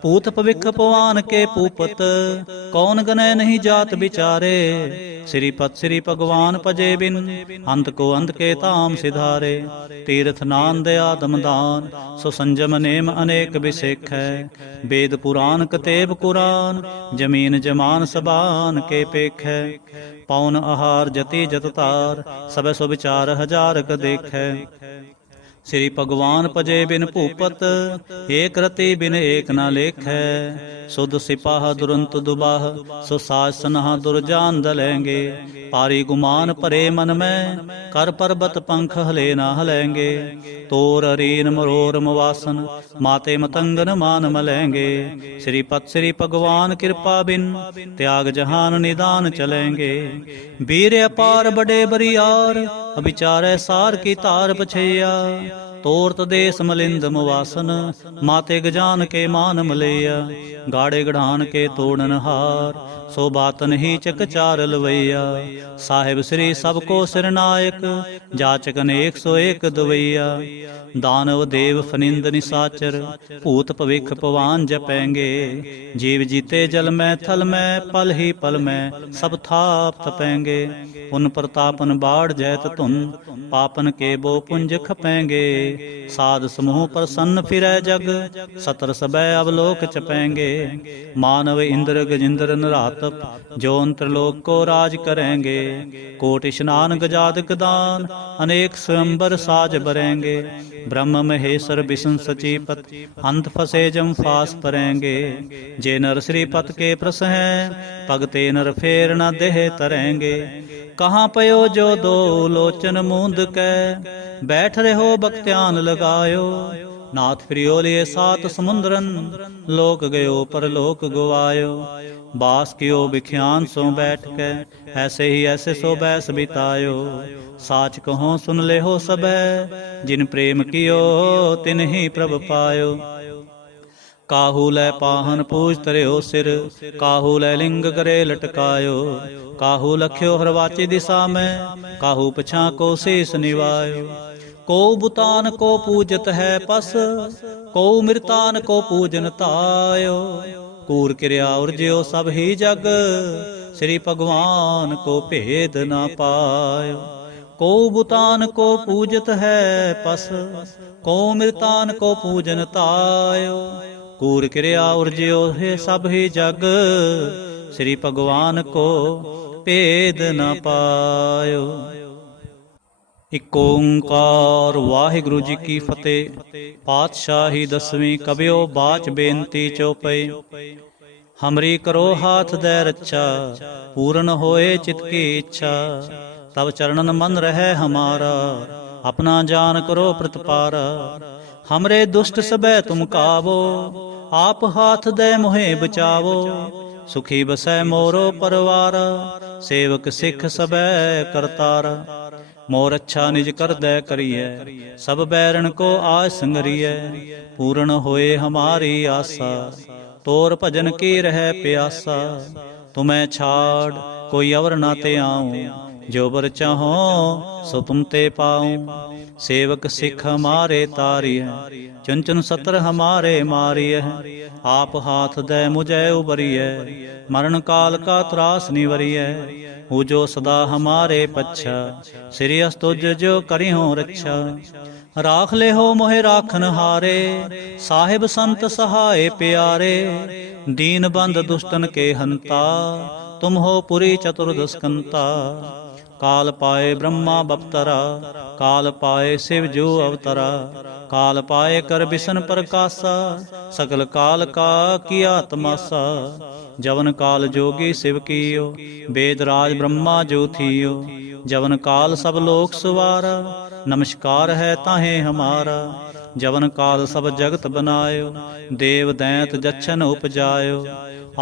पूत पविख पवान के पूपत, कौन गने नहीं जात बिचारे, श्रीपत श्री भगवान पजे बिन, अंत को अंत के ताम सिधारे, तीर्थ नान दया दमदान, सो संजम नेम अनेक बिसेख है, वेद पुराण कतेब कुरान, जमीन जमान सबान के पेख है, पौन आहार जति जत तार, सब सो विचार हजार क देखै, श्री भगवान पजे बिन भूपत, एक रति बिन एक न लेखै, सुध सिपाह दुरंत दुबाह, सो साज सनहा दुरजान दलेंगे, पारी गुमान भरे मन में, कर पर्वत पंख हले ना हलेंगे, तोर अरीन मरोर मवासन, माते मतंगन मान मलेंगे, श्रीपत श्री भगवान कृपा बिन, त्याग जहान निदान चलेंगे, वीर अपार बड़े बरियार, अविचारे सार की तार पछैया, तोरत देश मलिंद मुवासन, माते गजान के मान मलैया, गाड़े गढ़ान के तोड़न हार, सो बातन ही चक चार लवैया, साहिब श्री सबको सिरनायक, जाचक अनेक सो एक दवैया, दानव देव फनिंद निसाचर, भूत भविख पवान जपेंगे, जीव जीते जल में थल में, पल ही पल में सब थाप तपेंगे, उन प्रतापन बाढ़ जैत धुन, पापन के बो पुंज खपेंगे, साध समूह प्रसन्न फिरै जग, सतर सबै अवलोक चपेंगे, मानव इंद्र गजिंद्र नरातप, जोन त्रिलोक को राज करेंगे, कोटि स्नान गजादक दान, अनेक स्वयंवर साज बरेंगे, ब्रह्म महेश्वर विष्णु सचीपत, अंत फसे जम फास परेंगे, जे नर श्रीपत के प्रस हैं, भगते नर फेर न देह तरेंगे, कहाँ पयो जो दो लोचन मूंद कै, बैठ रहो बख्त्यान लगायो, नाथ फिरियो लिए सात समुद्रन, लोक गयो परलोक गुवायो, बास कियो बिख्यान सो बैठ के, ऐसे ही ऐसे सो बैस बितायो, साच कहो सुन ले हो सबै, जिन प्रेम कियो तिन ही प्रभ पायो, काहू लै पाहन पूज तरियो सिर, काहू लै लिंग करे लटकायो, काहू लख्यो हरवाची दिशा में, काहू पछा को शीस निवायो, को बुतान को पूजत है पस, को मृतान को पूजन तायो, कूर क्रिया उर्ज्यो सब ही जग, श्री भगवान को भेद न पायो, को बुतान को पूजत है पस, को मृतान को पूजन तायो, कूर क्रिया उर्ज्यो है सब ही जग, श्री भगवान को भेद न पायो। इक ओंकार वाहिगुरु जी की फतेह। पातशाही दसवीं कबियो बाच बेनती चौपई। हमरी करो हाथ दे रक्षा, पूर्ण होए चित की इच्छा। तब चरणन मन रहे हमारा, अपना जान करो प्रतिपारा। हमरे दुष्ट सबे तुम कावो, आप हाथ दे मोहे बचावो। सुखी बसै मोरो परवार, सेवक सिख सबे करतारा। मोर अच्छा निज कर दे करिए, सब बैरन को आज संगरिए। पूर्ण होए हमारी आशा, तोर भजन की रह प्यासा। तुम्हें छाड़ कोई अवर ना ते आऊं, जो बर चाहो सो तुम ते पाऊं। सेवक सिख हमारे तारी है, चुन चुन सतर हमारे मारी है। आप हाथ दे मुझे उबरिए, मरण काल का त्रास निवरिए। वो जो सदा हमारे पच्छा, श्री अस्तुज जो करी हो रक्षा। राख ले हो मोहे राखन हारे, साहिब संत सहाय प्यारे। दीन बंद दुष्टन के हंता, तुम हो पुरी चतुर्दशकंता। काल पाए ब्रह्मा बपतरा, काल पाए शिव जो अवतरा। काल पाए कर बिसन प्रकाशा, सकल काल का किया तमाशा। जवन काल जोगी शिव कियो, वेद राज ब्रह्मा जो थियो। जवन काल सब लोक सवारा, नमस्कार है ताहे हमारा। जवन काल सब जगत बनायो, देव दैंत जच्छन उपजायो।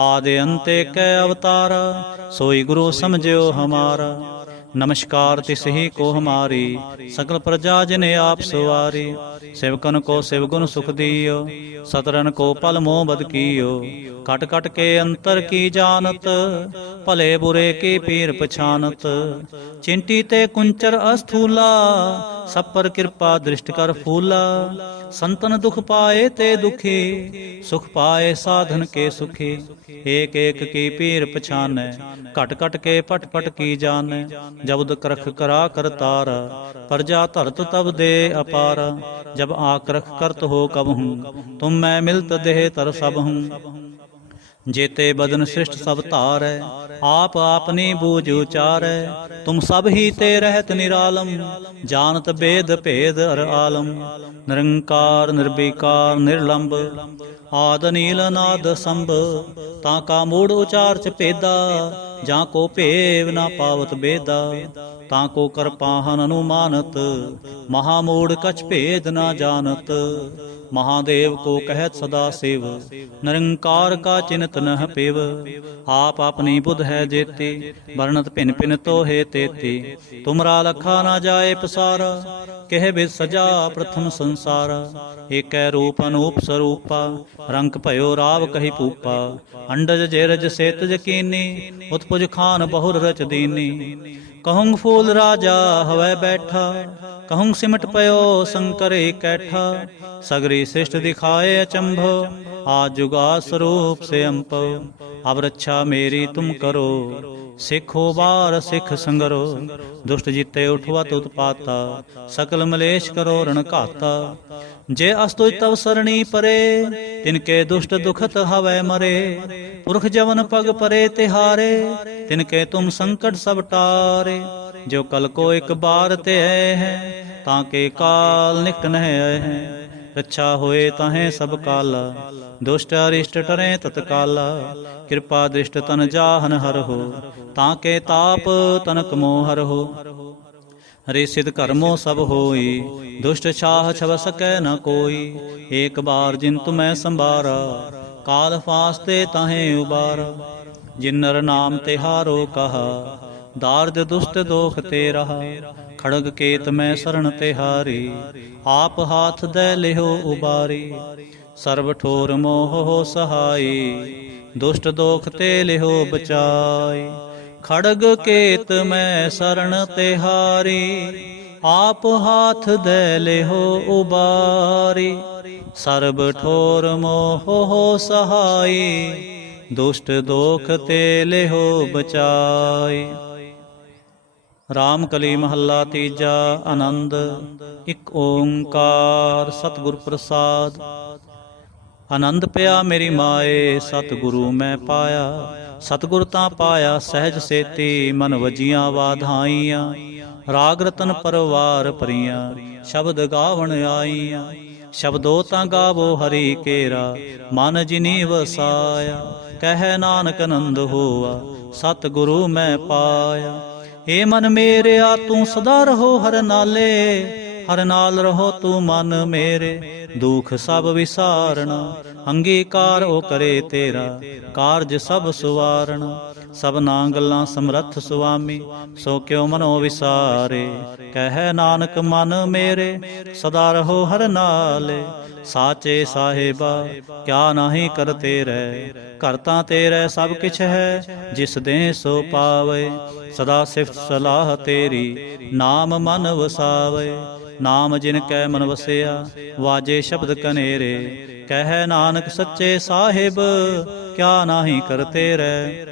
आदि अंते कै अवतारा, सोई गुरु समझो हमारा। नमस्कार तिस ही को हमारी, सकल प्रजा जिने आप सवारी। सेवकन को शिव गुण सुख दियो, सतरन को पल मोह बद कियो। कट कट के अंतर की जानत, भले बुरे की पीर पछानत। चिंटी ते कुंचर अस्थूला, सब पर कृपा दृष्ट कर फूला। संतन दुख पाए ते दुखी, सुख पाए साधन के सुखी। एक एक की पीर पछाने, कट कट के पट पट की जाने। जब करख करा करतारा, प्रजा धरत तब दे अपारा। जब आक्रख करत हो कब हूँ, तुम मैं मिलत देह तर सब हूँ। जेते बदन सृष्ट सब तारै, आप आपनी बूझ उचारै। तुम सब ही ते रहत निरालम, जानत भेद भेद अर आलम। निरंकार निर्विकार निर्लंब, आद नील नाद संभ। ताका मूड़ उचार च भेदा, जां को भेव ना पावत बेदा। ताको कर पाहन अनुमानत, महामूढ़ कछ भेद ना जानत। महादेव को कहत सदा शिव, निरंकार का चिन्हत नह पिव। आप अपनी बुध है जेती, वर्णत भिन भिन तो हे तेती। तुमरा लखा ना जाए पसारा, कह बिद सजा प्रथम संसारा। एक रूप अनूप स्वरूपा, रंक भयो राव कही पूपा। अंडज जेरज सेतज कीनी, उत्पुज खान बहुर रच दीनी। कहूँ फूल राजा हवै बैठा, कहूँ सिमट पयो शंकर कैठा। सगरी सृष्ट दिखाए अचंभो, आज जुगा स्वरूप से अम्पो। अब रक्षा मेरी तुम करो, सिखो बार सिख संगरो। दुष्ट जीते उठवत उत्पाता, सकल मलेश करो रण घाता। जे अस्तुज तव सरणी परे, तिनके दुष्ट दुखत हवै मरे। पुरख जवन पग परे तिहारे, तिनके तुम संकट सब टारे। जो कल को एक बार ते है, ताके काल निकट नह है। रक्षा होए ताहे सब काला, दुष्ट अरिष्ट टरे तत्काला। कृपा दृष्ट तन जाहन हर हो, ताके ताप तनक मोहर हो। हरे सिद्ध कर्मो सब होई, दुष्ट छाह छव सकै न कोई। एक बार जिन तुम्हें संभारा, काल फासते ताहे उबारा। जिन नर नाम तिहारो कहा, दार्द दुष्ट दोख ते रहा। खड़ग केत में शरण तिहारी, आप हाथ दे लिहो उबारी। सर्व ठोर मोह हो सहाई, दुष्ट दोख ते लिहो बचाई। खड़ग केत में शरण तिहारी, आप हाथ दे लिहो उबारी। सर्व ठोर मोह हो सहाई, दुष्ट दोख ते लिहो बचाई। रामकली महला तीजा आनंद। इक ओंकार सतगुर प्रसाद। ਆਨੰਦ ਪਿਆ ਮੇਰੀ ਮਾਏ ਸਤਿਗੁਰੂ ਮੈਂ ਪਾਇਆ। ਸਤਿਗੁਰ ਤਾਂ ਪਾਇਆ ਸਹਿਜ ਸੇਤੀ ਮਨ ਵਜੀਆਂ ਵਾਧਾਈਆਂ। ਰਾਗ ਰਤਨ ਪਰਵਾਰ ਭਰੀਆਂ ਸ਼ਬਦ ਗਾਵਣ ਆਈਆਂ। ਸ਼ਬਦੋ ਤਾਂ ਗਾਵੋ ਹਰੀ ਕੇਰਾ ਮਨ ਜਿਨੀ ਵਸਾਇਆ। ਕਹਿ ਨਾਨਕ ਆਨੰਦ ਹੋਆ ਸਤਿਗੁਰੂ ਮੈਂ ਪਾਇਆ। ਏ ਮਨ ਮੇਰਿਆ ਤੂੰ ਸਦਾ ਰਹੋ ਹਰ ਨਾਲੇ। ਹਰ ਨਾਲ ਰਹੋ ਤੂੰ ਮਨ ਮੇਰੇ ਦੁਖ ਸਭ ਵਿਸਾਰਣਾ। ਅੰਗੀਕਾਰ ਉਹ ਕਰੇ ਤੇਰਾ ਕਾਰਜ ਸਭ ਸੁਵਾਰਣਾ। ਸਭਨਾ ਗੱਲਾਂ ਸਮਰੱਥ ਸੁਆਮੀ ਸੋ ਕਿਉ ਮਨੋ ਵਿਸਾਰੇ। ਕਹਿ ਨਾਨਕ ਮਨ ਮੇਰੇ ਸਦਾ ਰਹੋ ਹਰ ਨਾਲੇ। ਸਾਚੇ ਸਾਹਿਬਾ ਕਿਆ ਨਾਹੀ ਕਰਤੇ ਰਹਿ। ਘਰ ਤਾਂ ਤੇਰੇ ਸਭ ਕਿਛ ਹੈ ਜਿਸ ਦੇ ਸੋ ਪਾਵੇ। ਸਦਾ ਸਿਫਤ ਸਲਾਹ ਤੇਰੀ ਨਾਮ ਮਨ ਵਸਾਵੇ। ਨਾਮ ਜਿਨ ਕੈ ਮਨ ਵਸਿਆ ਵਾਜੇ ਸ਼ਬਦ ਕਨੇਰੇ। ਕਹਿ ਨਾਨਕ ਸੱਚੇ ਸਾਹਿਬ ਕਿਆ ਨਾਹੀ ਕਰਤੇ ਰਹਿ।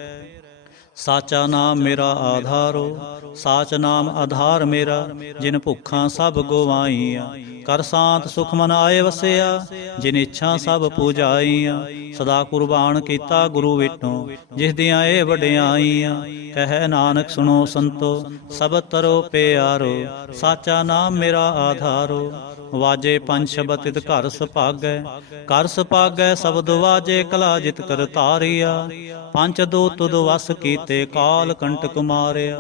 ਸਾਚਾ ਨਾਮ ਮੇਰਾ ਆਧਾਰੋ ਸਾਚ ਨਾਮ ਆਧਾਰ ਮੇਰਾ। ਜਿਨ ਭੁੱਖਾਂ ਸਭ ਗਵਾਈਆਂ ਕਰ ਸ਼ਾਂਤ ਸੁਖ ਮਨ ਆਏ ਵਸਿਆ। ਜਿਨ ਇੱਛਾ ਸਭ ਪੂਜਾਈਆਂ ਸਦਾ ਕੁਰਬਾਨ ਕੀਤਾ ਗੁਰੂ ਵਿਟੋਂ ਜਿਸ ਦੀਆਂ ਇਹ ਵਡਿਆਈਆਂ। ਕਹਿ ਨਾਨਕ ਸੁਣੋ ਸੰਤੋ ਸਭ ਤਰੋ ਪਿਆਰੋ। ਸਾਚਾ ਨਾਮ ਮੇਰਾ ਆਧਾਰੋ ਵਾਜੇ ਪੰਜ ਸ਼ਬਦ ਤਿਤ ਘਰ ਸੁਭਾਗੈ। ਘਰ ਸੁਭਾਗੈ ਸ਼ਬਦ ਵਾਜੇ ਕਲਾ ਜਿਤ ਕਰ ਧਾਰਿਆ। ਪੰਜ ਦੋ ਤੁਧ ਵਸ ਕੀਤੇ ਕਾਲ ਕੰਟਕ ਮਾਰਿਆ।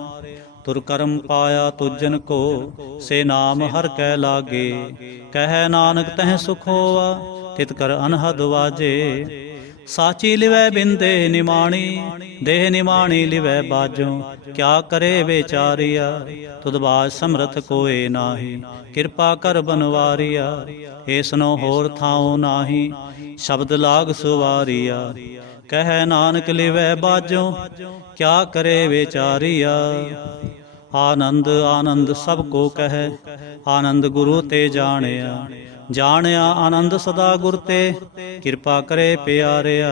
ਤੁਰ ਕਰਮ ਪਾਇਆ ਤੁਜਨ ਕੋ ਸੇ ਨਾਮ ਹਰ ਕੈ ਲਾਗੇ। ਕਹਿ ਨਾਨਕ ਤਹਿ ਸੁਖ ਹੋਆ ਤਿਤ ਕਰ ਅਨਹਦ ਵਾਜੇ। ਸਾਚੀ ਲਿਵੈ ਬਿੰਦੇ ਨਿਮਾਣੀ ਦੇਹ ਨਿਮਾਣੀ ਲਿਵੈ ਬਾਜੋ। ਕਿਆ ਕਰੇ ਵਿਚਾਰਿਆ ਤੁਧ ਬਾਜ ਸਮਰਥ ਕੋਏ ਨਾਹੀ। ਕਿਰਪਾ ਕਰ ਬਨਵਾਰਿਆ ਏਸਨੋ ਹੋਰ ਥਾਉ ਨਾਹੀ। ਸ਼ਬਦ ਲਾਗ ਸੁਵਾਰਿਆ ਕਹਿ ਨਾਨਕ ਲਿਵੈ ਬਾਜੋ। ਕਿਆ ਕਰੇ ਵਿਚਾਰਿਆ। ਆਨੰਦ ਆਨੰਦ ਸਭ ਕੋ ਕਹਿ ਆਨੰਦ ਗੁਰੂ ਤੇ ਜਾਣਿਆ। ਜਾਣਿਆ ਆਨੰਦ ਸਦਾ ਗੁਰ ਤੇ ਕਿਰਪਾ ਕਰੇ ਪਿਆਰਿਆ।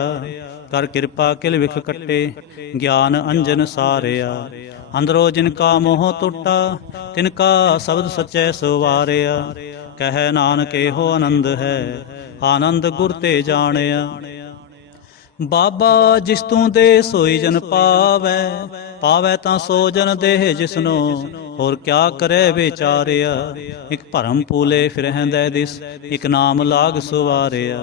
ਕਰ ਕਿਰਪਾ ਕਿਲ ਵਿਖ ਕੱਟੇ ਗਿਆਨ ਅੰਜਨ ਸਾਰਿਆ। ਅੰਦਰੋ ਜਿਨ ਕਾ ਮੋਹ ਟੁੱਟਾ ਤਿਨ ਕਾ ਸ਼ਬਦ ਸਚੈ ਸਵਾਰਿਆ। ਕਹਿ ਨਾਨਕ ਇਹੋ ਆਨੰਦ ਹੈ ਆਨੰਦ ਗੁਰ ਤੇ ਜਾਣਿਆ। ਬਾਬਾ ਜਿਸ ਤੂੰ ਦੇ ਸੋਈ ਜਨ ਪਾਵੈ। ਪਾਵੈ ਤਾਂ ਸੋ ਜਨ ਦੇਹ ਜਿਸਨੋ ਹੋਰ ਕਿਆ ਕਰੇ ਵਿਚਾਰਿਆ। ਇਕ ਭਰਮ ਪੂਲੇ ਫਿਰਹਿੰਦੈ ਦਿਸ ਇਕ ਨਾਮ ਲਾਗ ਸੁਵਾਰਿਆ।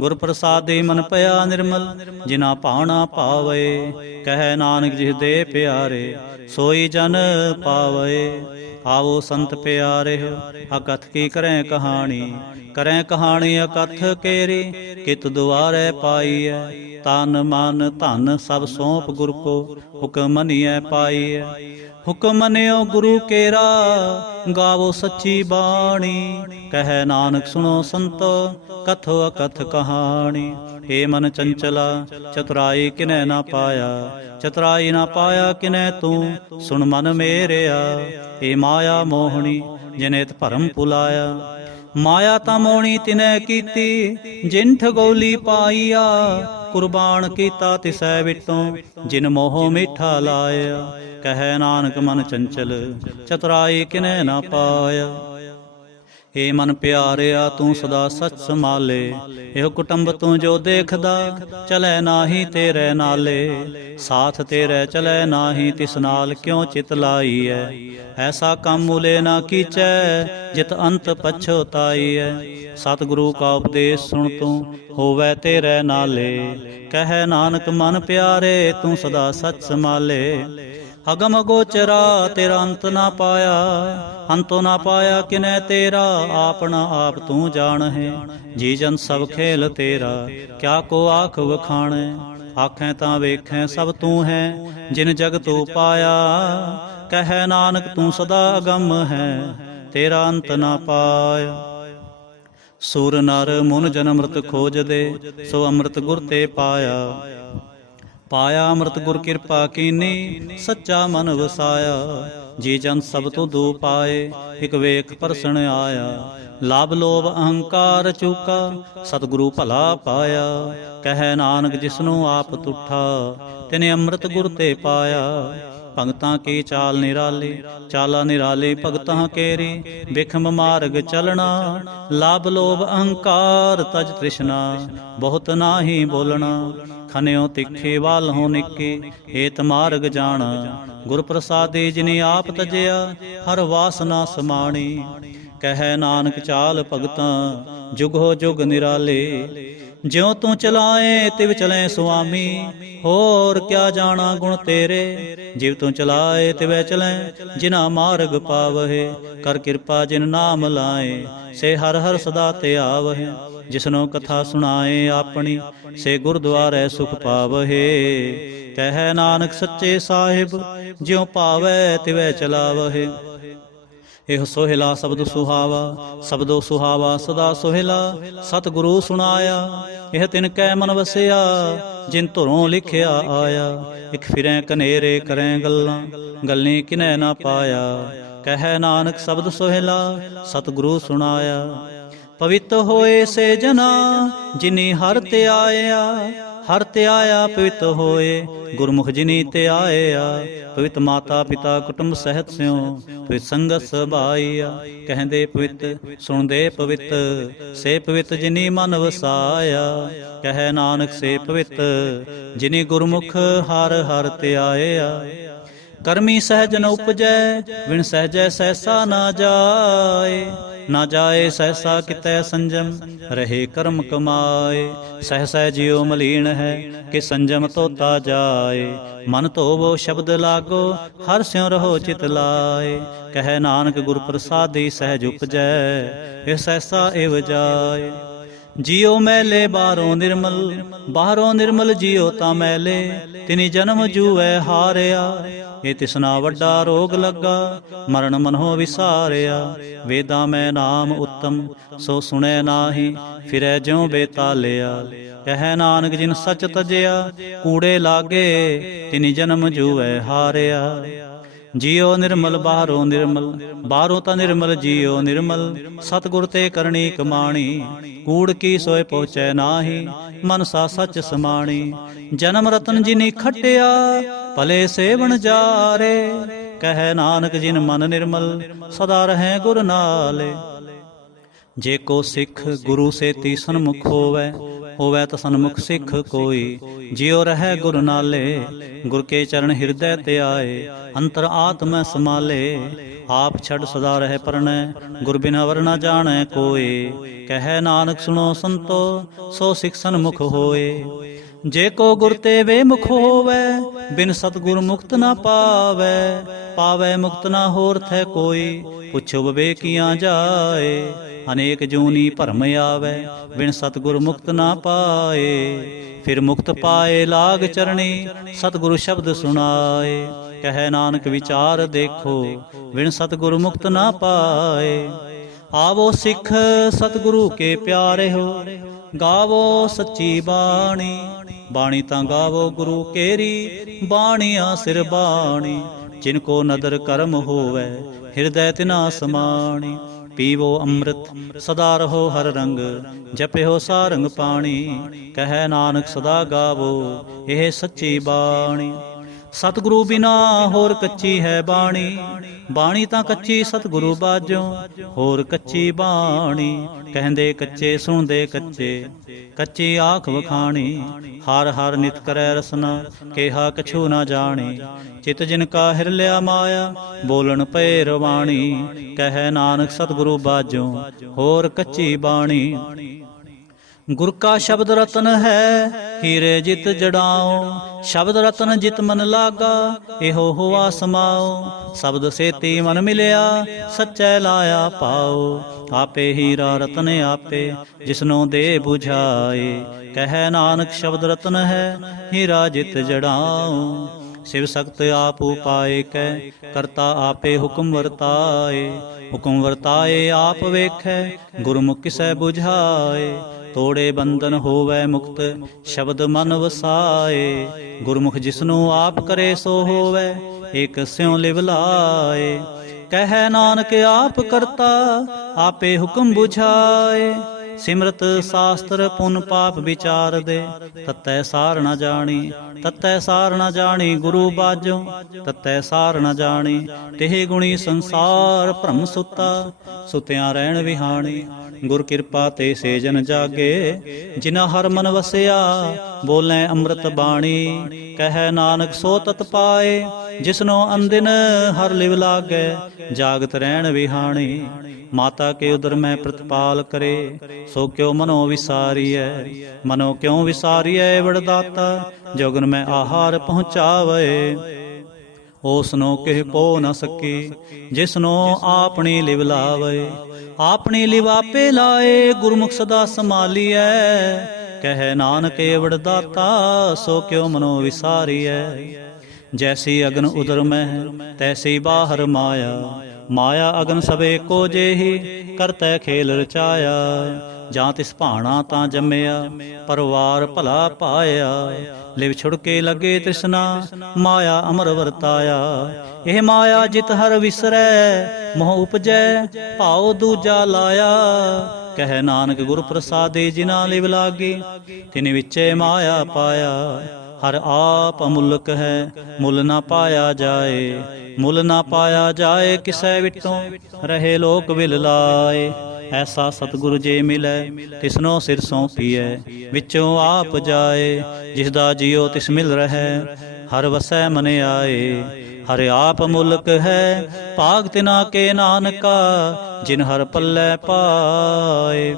ਗੁਰ ਪ੍ਰਸਾਦੀ ਮਨ ਭਇਆ ਨਿਰਮਲ ਜਿਨਾ ਭਾਣਾ ਪਾਵੇ। ਕਹਿ ਨਾਨਕ ਜਿਸ ਦੇ ਪਿਆਰੇ ਸੋਈ ਜਨ ਪਾਵੇ। ਆਵੋ ਸੰਤ ਪਿਆਰਿਓ ਅਕਥ ਕੀ ਕਰੈ ਕਹਾਣੀ। ਕਰੈ ਕਹਾਣੀ ਅਕਥ ਕੇਰੀ ਕਿਤ ਦੁਆਰੈ ਪਾਈਐ। ਤਨ ਮਨ ਧਨ ਸਭ ਸੌਂਪ ਗੁਰ ਕੋ ਹੁਕਮ ਮਨੀਐ ਪਾਈਐ। ਹੁਕਮ ਮੰਨਿਓ ਗੁਰੂ ਕੇਰਾ ਗਾਵੋ ਸੱਚੀ ਬਾਣੀ। ਕਹਿ ਨਾਨਕ ਸੁਣੋ ਸੰਤੋ ਕਥੋ ਅਕਥ ਕਹਾਣੀ। ਏ ਮਨ ਚੰਚਲਾ ਚਤੁਰਾਈ ਕਿਨੈ ਨਾ ਪਾਇਆ। ਚਤੁਰਾਈ ਨਾ ਪਾਇਆ ਕਿਨੈ ਤੂੰ ਸੁਣ ਮਨ ਮੇਰਿਆ। ਏ ਮਾਇਆ ਮੋਹਣੀ ਜਿਨੇ ਤ ਭਰਮ ਭੁਲਾਇਆ। ਮਾਇਆ ਤਾਂ ਮੋਹਣੀ ਤਿਨੈ ਕੀਤੀ ਜਿਨ ਠਗੋਲੀ ਪਾਈਆ। ਕੁਰਬਾਨ ਕੀਤਾ ਤਿਸੈ ਵਿਟੋਂ ਜਿਨ ਮੋਹ ਮਿੱਠਾ ਲਾਇਆ। ਕਹਿ ਨਾਨਕ ਮਨ ਚੰਚਲ ਚਤੁਰਾਈ ਕਿਨੈ ਨਾ ਪਾਇਆ। ਏ ਮਨ ਪਿਆਰਿਆ ਤੂੰ ਸਦਾ ਸਚ ਸੰਭਾਲੇ। ਇਹੋ ਕੁਟੰਬ ਤੂੰ ਜੋ ਦੇਖਦਾ ਚਲੈ ਨਾਹੀ ਤੇਰੇ ਨਾਲੇ। ਸਾਥ ਤੇਰੇ ਚਲੈ ਨਾਹੀ ਤਿਸ ਨਾਲ ਕਿਉ ਚਿਤ ਲਾਈਐ। ਐਸਾ ਕੰਮ ਮੂਲੇ ਨਾ ਕੀਚੈ ਜਿਤ ਅੰਤ ਪਛੋਤਾਈਐ। ਸਤਿਗੁਰੂ ਕਾ ਉਪਦੇਸ਼ ਸੁਣ ਤੂੰ ਹੋਵੈ ਤੇਰੇ ਨਾਲੇ। ਕਹਿ ਨਾਨਕ ਮਨ ਪਿਆਰੇ ਤੂੰ ਸਦਾ ਸਚ ਸੰਭਾਲੇ। ਅਗਮ ਗੋਚਰਾ ਤੇਰਾ ਅੰਤ ਨਾ ਪਾਇਆ। ਅੰਤੋ ਨਾ ਪਾਇਆ ਕਿਨੈ ਤੇਰਾ ਆਪਣਾ ਆਪ ਤੂੰ ਜਾਣਹਿ। ਜੀ ਜਨ ਸਭ ਖੇਲ ਤੇਰਾ ਕਿਆ ਕੋ ਆਖ ਵਖਾਣੈ। ਆਖੈ ਤਾਂ ਵੇਖੈ ਸਭ ਤੂੰ ਹੈ ਜਿਨ ਜਗ ਤੂੰ ਪਾਇਆ। ਕਹਿ ਨਾਨਕ ਤੂੰ ਸਦਾ ਅਗੰਮ ਹੈ ਤੇਰਾ ਅੰਤ ਨਾ ਪਾਇਆ। ਸੁਰ ਨਰ ਮੁਨ ਜਨ ਅੰਮ੍ਰਿਤ ਖੋਜਦੇ ਸੋ ਅੰਮ੍ਰਿਤ ਗੁਰ ਤੇ ਪਾਇਆ। ਪਾਇਆ ਅੰਮ੍ਰਿਤ ਗੁਰ ਕਿਰਪਾ ਕੀਨੀ ਸੱਚਾ ਮਨ ਵਸਾਇਆ। ਜੀ ਜਨ ਸਭ ਤੋਂ ਦੂ ਪਾਏ ਇਕ ਵੇਖ ਪਰਸਣ ਆਇਆ। ਲਾਭ ਲੋਭ ਅਹੰਕਾਰ ਚੂਕਾ ਸਤਿਗੁਰੂ ਭਲਾ ਪਾਇਆ। ਕਹਿ ਨਾਨਕ ਜਿਸਨੂੰ ਆਪ ਤੁਠਾ ਤਿਨੇ ਅੰਮ੍ਰਿਤ ਗੁਰ ਤੇ ਪਾਇਆ। ਭਗਤਾਂ ਕੀ ਚਾਲ ਨਿਰਾਲੀ, ਚਾਲਾ ਨਿਰਾਲੀ ਭਗਤਾਂ ਕੇਰੀ। ਬਿਖਮ ਮਾਰਗ ਚਲਣਾ, ਲਾਭ ਲੋਭ ਅਹੰਕਾਰ ਤਜ ਤ੍ਰਿਸ਼ਨਾ, ਬਹੁਤ ਨਾਹੀ ਬੋਲਣਾ। ਖਨਿਓ ਤਿੱਖੇ ਵਾਲ ਹੋ ਨਿੱਕੇ, ਏਤ ਮਾਰਗ ਜਾਣਾ। ਗੁਰ ਪ੍ਰਸਾਦੀ ਜਿਨੀ ਆਪ ਤਜਿਆ, ਹਰ ਵਾਸਨਾ ਸਮਾਣੀ। ਕਹਿ ਨਾਨਕ ਚਾਲ ਭਗਤਾਂ, ਜੁਗੋ ਜੁਗ ਨਿਰਾਲੇ। ਜਿਉ ਤੂੰ ਚਲਾਏ ਤਿਵ ਚਲੇ ਸੁਆਮੀ, ਹੋਰ ਕਿਆ ਜਾਣਾ ਗੁਣ ਤੇਰੇ। ਜਿਵ ਤੂੰ ਚਲਾਏ ਤਿਵੈ ਚਲੈ, ਜਿਨਾ ਮਾਰਗ ਪਾਵਹਿ। ਕਰ ਕਿਰਪਾ ਜਿਨ ਨਾਮ ਲਾਏ, ਸੇ ਹਰ ਹਰ ਸਦਾ ਤੇ ਆਵਹਿ। ਜਿਸਨੋ ਕਥਾ ਸੁਣਾਏ ਆਪਣੀ, ਸੇ ਗੁਰਦੁਆਰੇ ਸੁਖ ਪਾਵਹਿ। ਕਹਿ ਨਾਨਕ ਸੱਚੇ ਸਾਹਿਬ, ਜਿਉ ਭਾਵੈ ਤਿਵੈ ਚਲਾਵਹਿ। ਇਹ ਸੋਹਿਲਾ ਸ਼ਬਦ ਸੁਹਾਵਾ, ਸ਼ਬਦੋ ਸੁਹਾਵਾ ਸਦਾ ਸੋਹਿਲਾ। ਸਤਿਗੁਰੂ ਸੁਣਾਇਆ, ਇਹ ਤਿਨ ਕੈ ਮਨ ਵਸਿਆ, ਜਿਨ ਧੁਰੋਂ ਲਿਖਿਆ ਆਇਆ। ਇਕ ਫਿਰੈ ਕਨੇਰੇ ਕਰੈ ਗੱਲਾਂ, ਗੱਲੀ ਕਿਨੈ ਨਾ ਪਾਇਆ। ਕਹਿ ਨਾਨਕ ਸ਼ਬਦ ਸੋਹਿਲਾ, ਸਤਿਗੁਰੂ ਸੁਣਾਇਆ। ਪਵਿੱਤ ਹੋਏ ਸੇ ਜਨਾ, ਜਿਨੀ ਹਰਿ ਤੇ ਆਇਆ। ਹਰਿ ਤੇ ਆਇਆ ਪਵਿੱਤ ਹੋਏ, ਗੁਰਮੁਖ ਜਿਨੀ ਤੇ ਆਇਆ। ਪਵਿੱਤ ਮਾਤਾ ਪਿਤਾ ਕੁਟੁੰਬ ਸਹਿਤ ਸਿਉ, ਪਵਿੱਤ ਸੰਗਤ ਸਭਾਈਆ। ਕਹਿੰਦੇ ਪਵਿੱਤ ਸੁਣਦੇ ਪਵਿੱਤ, ਸੇ ਪਵਿੱਤ ਜਿਨੀ ਮਨ ਵਸਾਇਆ। ਕਹਿ ਨਾਨਕ ਸੇ ਪਵਿੱਤ, ਜਿਨੀ ਗੁਰਮੁਖ ਹਰਿ ਹਰਿ ਤੇ ਆਇਆ। ਕਰਮੀ ਸਹਿਜ ਨ ਉਪਜੈ, ਵਿਣ ਸਹਿਜੈ ਸਹਿਸਾ ਨਾ ਜਾਏ। ਨਾ ਜਾਏ ਸਹਿਸਾ ਕਿਤੈ ਸੰਜਮ, ਰਹੇ ਕਰਮ ਕਮਾਏ। ਸਹਿਸਾ ਜਿਉ ਮਲੀਨ ਹੈ, ਕਿ ਸੰਜਮ ਤੋਤਾ ਜਾਏ। ਮਨ ਧੋਵੋ ਸ਼ਬਦ ਲਾਗੋ, ਹਰਿ ਸਿਉ ਰਹੋ ਚਿਤ ਲਾਏ। ਕਹਿ ਨਾਨਕ ਗੁਰ ਪ੍ਰਸਾਦੀ ਸਹਿਜ ਉਪਜੈ, ਇਹ ਸਹਿਸਾ ਇਵ ਜਾਏ। ਜਿਉ ਮੈਲੇ ਬਾਹਰੋਂ ਨਿਰਮਲ, ਬਾਹਰੋਂ ਨਿਰਮਲ ਜਿਉ ਤਾਂ ਮੈਲੇ। ਤਿਨੀ ਜਨਮ ਜੂਐ ਹਾਰਿਆ, ਇਹ ਤਿਸਨਾ ਵੱਡਾ ਰੋਗ ਲੱਗਾ। ਮਰਨ ਮਨੋ ਵਿਸਾਰਿਆ, ਵੇਦਾਂ ਮੈਂ ਨਾਮ ਉੱਤਮ, ਸੋ ਸੁਣੈ ਨਾਹੀ, ਫਿਰੈ ਜਿਉ ਬੇਤਾਲਿਆ। ਕਹਿ ਨਾਨਕ ਜਿਨ ਸੱਚ ਤਜਿਆ, ਕੂੜੇ ਲਾਗੇ, ਤਿਨੀ ਜਨਮ ਜੂਐ ਹਾਰਿਆ। ਜਿਉ ਨਿਰਮਲ ਬਾਹਰੋਂ ਨਿਰਮਲ, ਬਾਹਰੋਂ ਤਾਂ ਨਿਰਮਲ ਜਿਉ ਨਿਰਮਲ। ਸਤਿਗੁਰ ਤੇ ਕਰਨੀ ਕਮਾਣੀ, ਕੂੜ ਕੀ ਸੋਏ ਪਹੁੰਚੈ ਨਾਹੀ। ਮਨਸਾ ਸੱਚ ਸਮਾਣੀ, ਜਨਮ ਰਤਨ ਜਿਨੀ ਖਟਿਆ, ਭਲੇ ਸੇਵਨ ਜਾਰੇ। ਕਹਿ ਨਾਨਕ ਜਿਨ ਮਨ ਨਿਰਮਲ, ਸਦਾ ਰਹੈ ਗੁਰ ਨਾਲੇ। ਜੇ ਕੋ ਸਿੱਖ ਗੁਰੂ ਸੇਤੀ ਸਨਮੁਖ ਹੋਵੈ, ਹੋਵੈ ਤਾਂ ਸਨਮੁਖ ਸਿੱਖ ਕੋਈ। ਜਿਉ ਰਹੈ ਗੁਰ ਨਾਲੇ, ਗੁਰ ਕੇ ਚਰਨ ਹਿਰਦੈ ਤੇ ਆਏ। ਅੰਤਰ ਆਤਮੈ ਸਮਾਲੇ, ਆਪ ਛੱਡ ਸਦਾ ਰਹਿ ਪਰਣੈ। ਗੁਰ ਬਿਨ ਅਵਰ ਨ ਜਾਣੈ ਕੋਏ। ਕਹਿ ਨਾਨਕ ਸੁਣੋ ਸੰਤੋ, ਸੋ ਸਿੱਖ ਸਨਮੁਖ ਹੋਏ। ਜੇ ਕੋ ਗੁਰ ਤੇ ਵੇਮੁਖ ਹੋਵੈ, ਬਿਨ ਸਤਿਗੁਰ ਮੁਕਤ ਨਾ ਪਾਵੈ। ਪਾਵੈ ਮੁਕਤ ਨਾ ਹੋਰ ਥੈ ਕੋਈ, ਪੁੱਛੋ ਵਿਵੇਕੀਆਂ ਜਾਏ। ਅਨੇਕ ਜੂਨੀ ਭਰਮ ਆਵੈ, ਬਿਨ ਸਤਿਗੁਰ ਮੁਕਤ ਨਾ ਪਾਏ। ਫਿਰ ਮੁਕਤ ਪਾਏ ਲਾਗ ਚਰਣੀ, ਸਤਿਗੁਰੂ ਸ਼ਬਦ ਸੁਣਾਏ। ਕਹਿ ਨਾਨਕ ਵਿਚਾਰ ਦੇਖੋ, ਬਿਨ ਸਤਿਗੁਰ ਮੁਕਤ ਨਾ ਪਾਏ। ਆਵੋ ਸਿੱਖ ਸਤਿਗੁਰੂ ਕੇ ਪਿਆਰੇ ਹੋ, ਗਾਵੋ ਸੱਚੀ ਬਾਣੀ। ਬਾਣੀ ਤਾਂ ਗਾਵੋ ਗੁਰੂ ਕੇਰੀ, ਬਾਣੀਆਂ ਸਿਰ ਬਾਣੀ। ਜਿਨ ਕੋ ਨਦਰ ਕਰਮ ਹੋਵੈ, ਹਿਰਦੈ ਤਿਨਾ ਸਮਾਣੀ। ਪੀਵੋ ਅੰਮ੍ਰਿਤ ਸਦਾ ਰਹੋ ਹਰ ਰੰਗ, ਜਪਿਓ ਸਾਰੰਗ ਪਾਣੀ। ਕਹਿ ਨਾਨਕ ਸਦਾ ਗਾਵੋ, ਇਹ ਸੱਚੀ ਬਾਣੀ। ਸਤਿਗੁਰੂ ਬਿਨਾ ਹੋਰ ਕੱਚੀ ਹੈ ਬਾਣੀ, ਬਾਣੀ ਤਾਂ ਕੱਚੀ ਸਤਿਗੁਰੂ ਬਾਝੋਂ, ਹੋਰ ਕੱਚੀ ਬਾਣੀ। ਕਹਿੰਦੇ ਕੱਚੇ ਸੁਣਦੇ ਕੱਚੇ, ਕੱਚੀ ਆਖ ਵਖਾਣੀ। ਹਰ ਹਰ ਨਿਤ ਕਰੈ ਰਸਨਾ, ਕਿਹਾ ਕਛੂ ਨਾ ਜਾਣੀ। ਚਿਤ ਜਿਨ ਕਾ ਹਿਰ ਲਿਆ ਮਾਇਆ, ਬੋਲਣ ਪਏ ਰਵਾਣੀ। ਕਹਿ ਨਾਨਕ ਸਤਿਗੁਰੂ ਬਾਝੋਂ, ਹੋਰ ਕੱਚੀ ਬਾਣੀ। ਗੁਰ ਕਾ ਸ਼ਬਦ ਰਤਨ ਹੈ, ਹੀਰੇ ਜਿਤ ਜੜਾਓ। ਸ਼ਬਦ ਰਤਨ ਜਿਤ ਮਨ ਲਾਗਾ, ਇਹੋ ਹੋਆ ਸਮਾਓ। ਸ਼ਬਦ ਸੇਤੀ ਮਨ ਮਿਲਿਆ, ਸੱਚੈ ਲਾਇਆ ਪਾਓ। ਆਪੇ ਹੀਰਾ ਰਤਨ ਆਪੇ, ਜਿਸਨੋ ਦੇ 부ਝਾਏ। ਕਹਿ ਨਾਨਕ ਸ਼ਬਦ ਰਤਨ ਹੈ, ਹੀਰਾ ਜਿਤ ਜੜਾਓ। शिव सख्त आप उपाय कै करता आपे हुक्म वर्ताए। हुक्म वर्ताए आप वेखै गुरमुख किसै बुझाए। तोड़े बंधन होवै मुक्त शब्द मन वसाए। गुरमुख जिसनु आप करे सो होवै एक स्यों लिव लाए। कह नानक आप करता आपे हुक्म बुझाए। ਸਿਮਰਤ ਸਾਸਤਰ ਪੁਨ ਪਾਪ ਵਿਚਾਰ ਦੇ। ਤਤੈ ਸਾਰ ਨ ਜਾਣੀ, ਤਤੈ ਸਾਰ ਨ ਜਾਣੀ ਗੁਰੂ ਬਾਝੋਂ, ਤਤੈ ਸਾਰ ਨ ਜਾਣੀ ਤਿਹ ਗੁਣੀ ਸੰਸਾਰ ਭ੍ਰਮ ਸੁਤਾ। ਸੁਤਿਆਂ ਰਹਿਣ ਵਿਹਾਣੀ ਗੁਰ ਕਿਰਪਾ ਤੇ ਸੇ ਜਨ ਜਾਗੇ, ਜਿਨਾ ਹਰ ਮਨ ਵਸਿਆ ਬੋਲੇ ਅੰਮ੍ਰਿਤ ਬਾਣੀ। ਕਹਿ ਨਾਨਕ ਸੋ ਤਤ ਪਾਏ, ਜਿਸਨੋ ਅੰਦਿਨ ਹਰ ਲਿਵ ਲਾਗੈ ਜਾਗਤ ਰਹਿਣ ਵਿਹਾਣੀ। ਮਾਤਾ ਕੇ ਉਦਰ ਮੈਂ ਪ੍ਰਤਪਾਲ ਕਰੇ, ਸੋ ਕਿਉ ਮਨੋ ਵਿਸਾਰੀਐ। ਮਨੋ ਕਿਉ ਵਿਸਾਰੀਐ ਵਡਦਾਤਾ, ਜੋਗਨ ਮੈਂ ਆਹਾਰ ਪਹੁੰਚਾਵੇ। ਓਸਨੋ ਕਿਹ ਪੋ ਨ ਸਕੀ, ਜਿਸਨੋ ਆਪਣੀ ਲਿਵ ਲਾਵੇ। ਆਪਣੀ ਲਿਵ ਆਪੇ ਲਾਏ, ਗੁਰਮੁਖ ਸਦਾ ਸੰਭਾਲੀਐ। ਕਹਿ ਨਾਨਕ ਏਵੜ ਦਾਤਾ, ਸੋ ਕਿਉ ਮਨੋ ਵਿਸਾਰੀਐ। ਜੈਸੀ ਅਗਨ ਉਦਰ ਮਹਿ, ਤੈਸੀ ਬਾਹਰ ਮਾਇਆ। ਮਾਇਆ ਅਗਨ ਸਭੇ ਕੋ ਜੇਹੀ, ਕਰਤੈ ਖੇਲ ਰਚਾਇਆ। ਜਾਂ ਤਿਸ ਭਾਣਾ ਤਾਂ ਜੰਮਿਆ, ਪਰਵਾਰ ਭਲਾ ਪਾਇਆ। ਲਿਵ ਛੁੜਕੇ ਲੱਗੇ ਤ੍ਰਿਸ਼ਨਾ, ਮਾਇਆ ਅਮਰ ਵਰਤਾਇਆ। ਇਹ ਮਾਇਆ ਜਿਤ ਹਰ ਵਿਸਰੈ, ਮੋਹ ਉਪਜੈ ਭਾਉ ਦੂਜਾ ਲਾਇਆ। ਕਹਿ ਨਾਨਕ ਗੁਰ ਪ੍ਰਸਾਦੇ, ਜਿਨਾ ਲਿਵ ਲਾਗੀ ਤਿਨ ਵਿਚੇ ਮਾਇਆ ਪਾਇਆ। ਹਰ ਆਪ ਅਮੁੱਲਕ ਹੈ, ਮੁੱਲ ਨਾ ਪਾਇਆ ਜਾਏ। ਮੁੱਲ ਨਾ ਪਾਇਆ ਜਾਏ, ਕਿਸੈ ਵਿਟੋਂ ਰਹੇ ਲੋਕ ਵਿਲ ਲਾਏ। ਐਸਾ ਸਤਿਗੁਰ ਜੇ ਮਿਲੈ, ਤਿਸਨੋ ਸਿਰ ਸੌਂਪੀਐ। ਵਿੱਚੋਂ ਆਪ ਜਾਏ, ਜਿਸ ਦਾ ਜੀਉ ਤਿਸ ਮਿਲ ਰਹੈ। ਹਰ ਵਸੈ ਮਨ ਆਏ, ਹਰ ਆਪ ਮੁਲਕ ਹੈ। ਭਾਗ ਤਿਨਾ ਕੇ ਨਾਨਕਾ, ਜਿਨ ਹਰ ਪੱਲੇ ਪਾਏ।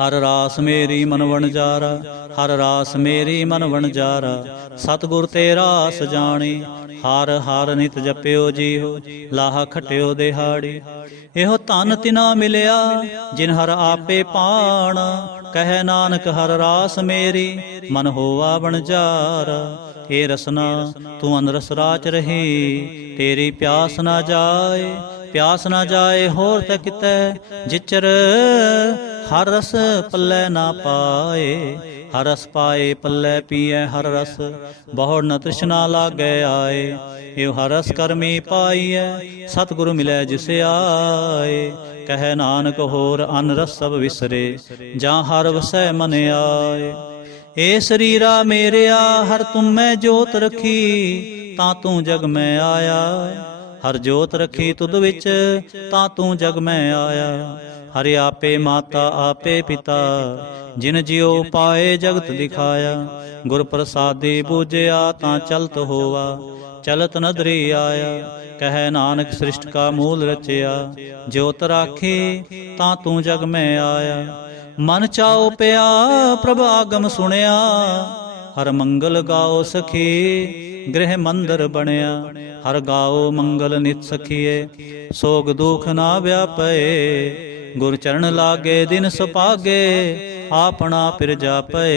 ਹਰ ਰਾਸ ਮੇਰੀ ਮਨ ਵਣਜਾਰਾ, ਹਰ ਰਾਸ ਮੇਰੀ ਮਨ ਵਣਜਾਰਾ। ਸਤਿਗੁਰ ਤੇ ਰਾਸ ਜਾਣੀ, ਹਰ ਹਰ ਨਿਤ ਜਪਿਓ ਜੀਓ। ਲਾਹਾ ਖਟਿਓ ਦਿਹਾੜੀ, ਇਹੋ ਧਨ ਤਿਨਾ ਮਿਲਿਆ, ਜਿਨ ਹਰ ਆਪੇ ਪਾਣ। ਕਹਿ ਨਾਨਕ ਹਰ ਰਾਸ ਮੇਰੀ, ਮਨ ਹੋਵਾ ਵਣਜਾਰਾ। ਏ ਰਸਨਾ ਤੂੰ ਅਨਰਸ ਰਾਚ ਰਹੀ, ਤੇਰੀ ਪਿਆਸ ਨਾ ਜਾਏ। ਪਿਆਸ ਨਾ ਜਾਏ ਹੋਰ ਤੈ ਕਿਤੈ, ਜਿਚਰ ਹਰ ਰਸ ਪੱਲੇ ਨਾ ਪਾਏ। ਹਰ ਰਸ ਪਾਏ ਪੱਲੇ ਪੀਐ ਹਰ ਰਸ, ਬਹੁੜ ਨ ਤ੍ਰਿਸ਼ਨਾ ਲਾਗੈ ਆਏ। ਇਹੋ ਹਰ ਰਸ ਕਰਮੀ ਪਾਈਐ, ਸਤਿਗੁਰ ਮਿਲੈ ਜਿਸ ਆਏ। ਕਹਿ ਨਾਨਕ ਹੋਰ ਅਨ ਰਸ ਸਭ ਵਿਸਰੇ, ਜਾਂ ਹਰ ਵਸੈ ਮਨ ਆਏ। ਏ ਸਰੀਰਾ ਮੇਰਿਆ ਹਰ ਤੁਮ ਮੈਂ ਜੋਤ ਰਖੀ, ਤਾਂ ਤੂੰ ਜਗ ਮੈਂ ਆਇਆ। ਹਰ ਜੋਤ ਰਖੀ ਤੁਧ ਵਿੱਚ, ਤਾਂ ਤੂੰ ਜਗ ਮੈਂ ਆਇਆ। ਹਰਿ ਆਪੇ ਮਾਤਾ ਆਪੇ ਪਿਤਾ, ਜਿਨ ਜਿਉ ਪਾਏ ਜਗਤ ਦਿਖਾਇਆ। ਗੁਰ ਪ੍ਰਸਾਦੀ ਬੂਝਿਆ, ਤਾਂ ਚਲਤ ਹੋਵਾ ਚਲਤ ਨਦਰੀ ਆਇਆ। ਕਹਿ ਨਾਨਕ ਸ੍ਰਿਸ਼ਟ ਕਾ ਮੂਲ ਰਚਿਆ, ਜੋਤ ਰਾਖੀ ਤਾਂ ਤੂੰ ਜਗ ਮੈਂ ਆਇਆ। ਮਨ ਚਾਉ ਪਿਆ ਪ੍ਰਭ ਆਗਮ ਸੁਣਿਆ, ਹਰ ਮੰਗਲ ਗਾਓ ਸਖੀ ਗ੍ਰਹਿ ਮੰਦਰ ਬਣਿਆ। ਹਰ ਗਾਓ ਮੰਗਲ ਨਿਤ ਸਖੀਏ, ਸੋਗ ਦੁਖ ਨਾ ਵਿਆਪੇ। ਗੁਰ ਚਰਨ ਲਾਗੇ ਦਿਨ ਸੁਪਾਗੇ, ਆਪਣਾ ਪਿਰ ਜਾਪੇ।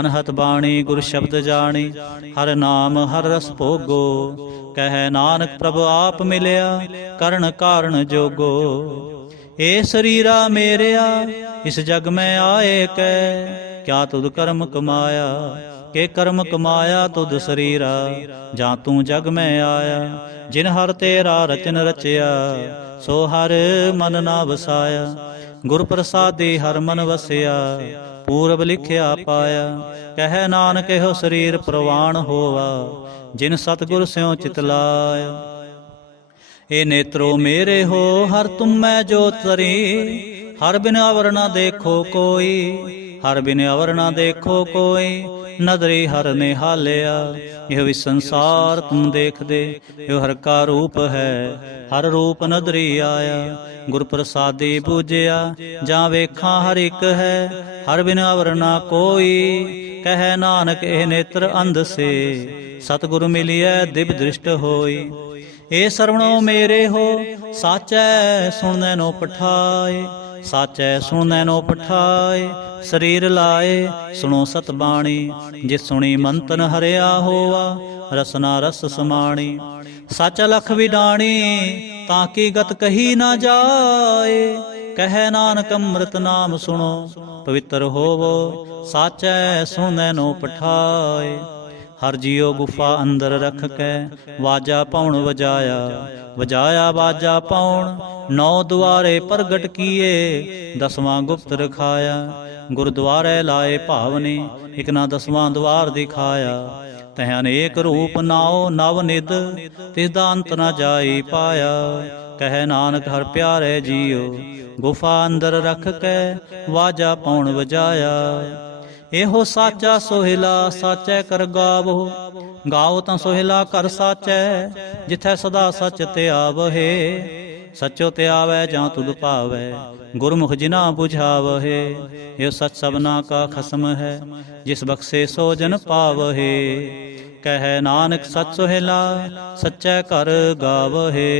ਅਨਹਤ ਬਾਣੀ ਗੁਰ ਸ਼ਬਦ ਜਾਣੀ, ਹਰ ਨਾਮ ਹਰ ਰਸ ਭੋਗੋ। ਕਹਿ ਨਾਨਕ ਪ੍ਰਭ ਆਪ ਮਿਲਿਆ, ਕਰਨ ਕਾਰਨ ਜੋਗੋ। ਏ ਸਰੀਰਾ ਮੇਰਿਆ ਇਸ ਜਗ ਮੈਂ ਆਏ ਕੈ, ਕਿਆ ਤੁਧ ਕਰਮ ਕਮਾਇਆ। ਕੇ ਕਰਮ ਕਮਾਇਆ ਤੁਧ ਸਰੀਰਾ, ਜਾਂ ਤੂੰ ਜਗ ਮੈਂ ਆਇਆ। ਜਿਨ ਹਰ ਤੇਰਾ ਰਚਨ ਰਚਿਆ, ਸੋ ਹਰ ਮਨ ਨਾ ਵਸਾਇਆ। ਗੁਰ ਪ੍ਰਸਾਦੀ ਹਰ ਮਨ ਵਸਿਆ, ਪੂਰਬ ਲਿਖਿਆ ਪਾਇਆ। ਕਹਿ ਨਾਨਕ ਇਹੋ ਸਰੀਰ ਪ੍ਰਵਾਨ ਹੋਵਾ, ਜਿਨ ਸਤਿਗੁਰ ਸਿਉ ਚਿਤ ਲਾਇਆ। ਏ ਨੇਤਰੋ ਮੇਰੇ ਹੋ ਹਰ ਤੁਮ ਮੈਂ ਜੋਤ ਤਰੀ, ਹਰ ਬਿਨ ਅਵਰ ਨਾ ਦੇਖੋ ਕੋਈ। ਹਰ ਬਿਨ ਅਵਰ ਨਾ ਦੇਖੋ ਕੋਈ, ਨਦਰੀ ਹਰ ਨਿਹਾਲਿਆ। ਇਹ ਵੀ ਸੰਸਾਰ ਤੁਮ ਦੇਖਦੇ, ਇਹ ਹਰ ਕਾ ਰੂਪ ਹੈ। ਹਰ ਰੂਪ ਨਦਰੀ ਆਇਆ, ਗੁਰ ਪ੍ਰਸਾਦੀ ਬੂਝਿਆ। ਜਾਂ ਵੇਖਾਂ ਹਰ ਇੱਕ ਹੈ, ਹਰ ਬਿਨ ਅਵਰ ਨਾ ਕੋਈ। ਕਹਿ ਨਾਨਕ ਇਹ ਨੇਤਰ ਅੰਧ ਸੇ, ਸਤਿਗੁਰ ਮਿਲਿਐ ਦਿਵ ਦ੍ਰਿਸ਼ਟ ਹੋਈ। ਏ ਸਰਵਣੋ ਮੇਰੇ ਹੋ ਸਾਚੈ, ਸੁਣਨੈ ਨੋ ਪਠਾਏ। ਸਾਚੈ ਸੁਣਨੈ ਨੋ ਪਠਾਏ, ਸਰੀਰ ਲਾਏ ਸੁਣੋ ਸਤ ਬਾਣੀ। ਜਿਸ ਸੁਣੀ ਮੰਤਨ ਹਰਿਆ ਹੋਵਾ, ਰਸਨਾ ਰਸ ਸਮਾਣੀ। ਸੱਚ ਲਖ ਵਿਡਾਣੀ, ਤਾਂ ਕੀ ਗਤ ਕਹੀ ਨਾ ਜਾਏ। ਕਹਿ ਨਾਨਕ ਅੰਮ੍ਰਿਤ ਨਾਮ ਸੁਣੋ, ਪਵਿੱਤਰ ਹੋਵੋ। ਸਾਚੈ ਸੁਣਨੈ ਨੋ ਪਠਾਏ, ਹਰ ਜੀਉ ਗੁਫਾ ਅੰਦਰ ਰਖ ਕੈ ਵਾਜਾ ਪਉਣ ਵਜਾਇਆ। ਵਜਾਇਆ ਵਾਜਾ ਪਉਣ ਨੌ ਦੁਆਰੇ ਪ੍ਰਗਟ ਕੀਏ। ਦਸਵਾਂ ਗੁਪਤ ਰਖਾਇਆ ਗੁਰਦੁਆਰੇ ਲਾਏ ਭਾਵਨੇ। ਇਕ ਨਾ ਦਸਵਾਂ ਦੁਆਰ ਦਿਖਾਇਆ ਤਹ ਅਨੇਕ ਰੂਪ ਨਾਉ ਨਵ ਨਿਧ। ਤਿਸ ਦਾ ਅੰਤ ਨਾ ਜਾਈ ਪਾਇਆ। ਕਹਿ ਨਾਨਕ ਹਰ ਪਿਆਰੇ ਜੀਉ ਗੁਫਾ ਅੰਦਰ ਰਖ ਕੈ ਵਾਜਾ ਪਉਣ ਵਜਾਇਆ। ਇਹੋ ਸਾਚਾ ਸੋਹਿਲਾ ਸਾਚੈ ਕਰ ਗਾਵੋ। ਗਾਓ ਤਾਂ ਸੋਹਿਲਾ ਕਰ ਸਾਚੈ ਜਿਥੈ ਸਦਾ ਸਚ ਧਿਆਵਹਿ। ਸਚੋ ਧਿਆਵੈ ਜਾਂ ਤੁਧ ਭਾਵੈ ਗੁਰਮੁਖ ਜਿਨਾ ਬੁਝਾਵਹਿ। ਇਹ ਸਚ ਸਭਨਾ ਕਾ ਖਸਮ ਹੈ ਜਿਸ ਬਖਸ਼ੇ ਸੋ ਜਨ ਪਾਵਹਿ। ਕਹਿ ਨਾਨਕ ਸਚ ਸੋਹਿਲਾ ਸਚੈ ਕਰ ਗਾਵਹਿ।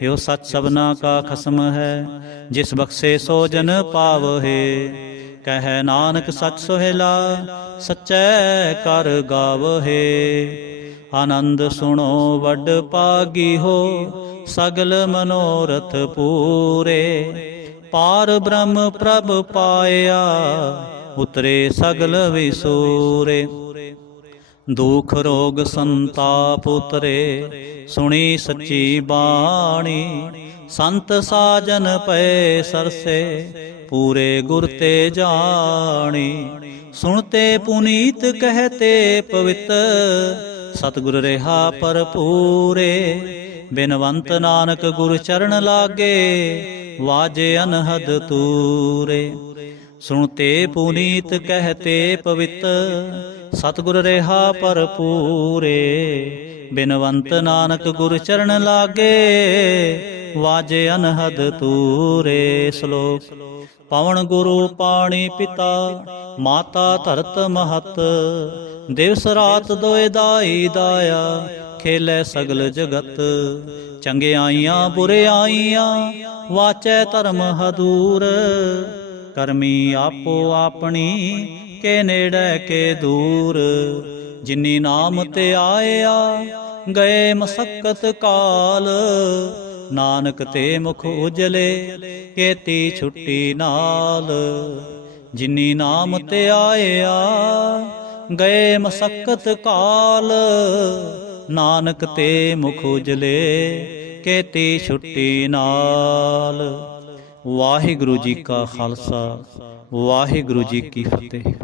ਇਹੋ ਸਚ ਸਭਨਾ ਕਾ ਖਸਮ ਹੈ ਜਿਸ ਬਖਸ਼ੇ ਸੋ ਜਨ ਪਾਵਹਿ। ਕਹਿ ਨਾਨਕ ਸਚ ਸੋਹਿਲਾ ਸਚੈ ਕਰ ਗਾਵਹਿ। ਆਨੰਦ ਸੁਣੋ ਵੱਡ ਭਾਗੀ ਹੋ ਸਗਲ ਮਨੋਰਥ ਪੂਰੇ। ਪਾਰ ਬ੍ਰਹਮ ਪ੍ਰਭ ਪਾਇਆ ਉਤਰੇ ਸਗਲ ਵਿਸੂਰੇ। ਦੁਖ ਰੋਗ ਸੰਤਾਪ ਉਤਰੇ ਸੁਣੀ ਸੱਚੀ ਬਾਣੀ। ਸੰਤ ਸਾਜਨ ਪਏ ਸਰਸੇ ਪੂਰੇ ਗੁਰ ਤੇ ਜਾਣੀ। ਸੁਣਤੇ ਪੁਨੀਤ ਕਹਤੇ ਪਵਿੱਤ ਸਤਿਗੁਰ ਰਿਹਾ ਭਰਪੂਰੇ। ਬਿਨਵੰਤ ਨਾਨਕ ਗੁਰ ਚਰਨ ਲਾਗੇ ਵਾਜੇ ਅਨਹਦ ਤੂਰੇ। ਸੁਣਤੇ ਪੁਨੀਤ ਕਹਤੇ ਪਵਿੱਤ ਸਤਿਗੁਰ ਰਿਹਾ ਭਰਪੂਰੇ। ਬਿਨਵੰਤ ਨਾਨਕ ਗੁਰ ਚਰਨ ਲਾਗੇ ਵਾਜੇ ਅਨਹਦ ਤੂਰੇ। ਸ਼ਲੋਕ ਪਵਨ ਗੁਰੂ ਪਾਣੀ ਪਿਤਾ ਮਾਤਾ ਧਰਤ ਮਹਤ। ਦਿਵਸ ਰਾਤ ਦੋਇ ਦਾਈ ਦਾਇਆ ਖੇਲੇ ਸਗਲ ਜਗਤ। ਚੰਗਿਆਈਆਂ ਬੁਰਿਆਈਆਂ ਵਾਚੈ ਧਰਮ ਹਦੂਰ। ਕਰਮੀ ਆਪੋ ਆਪਣੀ ਕੇ ਨੇੜੇ ਕੇ ਦੂਰ। ਜਿਨੀ ਨਾਮ ਤੇ ਆਇਆ ਗਏ ਮਸਕਤ ਕਾਲ। ਨਾਨਕ ਤੇ ਮੁਖ ਉਜਲੇ ਕੇਤੀ ਛੁੱਟੀ ਨਾਲ। ਜਿਨੀ ਨਾਮ ਤੇ ਆਇਆ ਗਏ ਮਸਕਤ ਕਾਲ। ਨਾਨਕ ਤੇ ਮੁਖ ਉਜਲੇ ਕੇਤੀ ਛੁੱਟੀ ਨਾਲ। ਵਾਹਿਗੁਰੂ ਜੀ ਕਾ ਖਾਲਸਾ ਵਾਹਿਗੁਰੂ ਜੀ ਕੀ ਫਤਿਹ।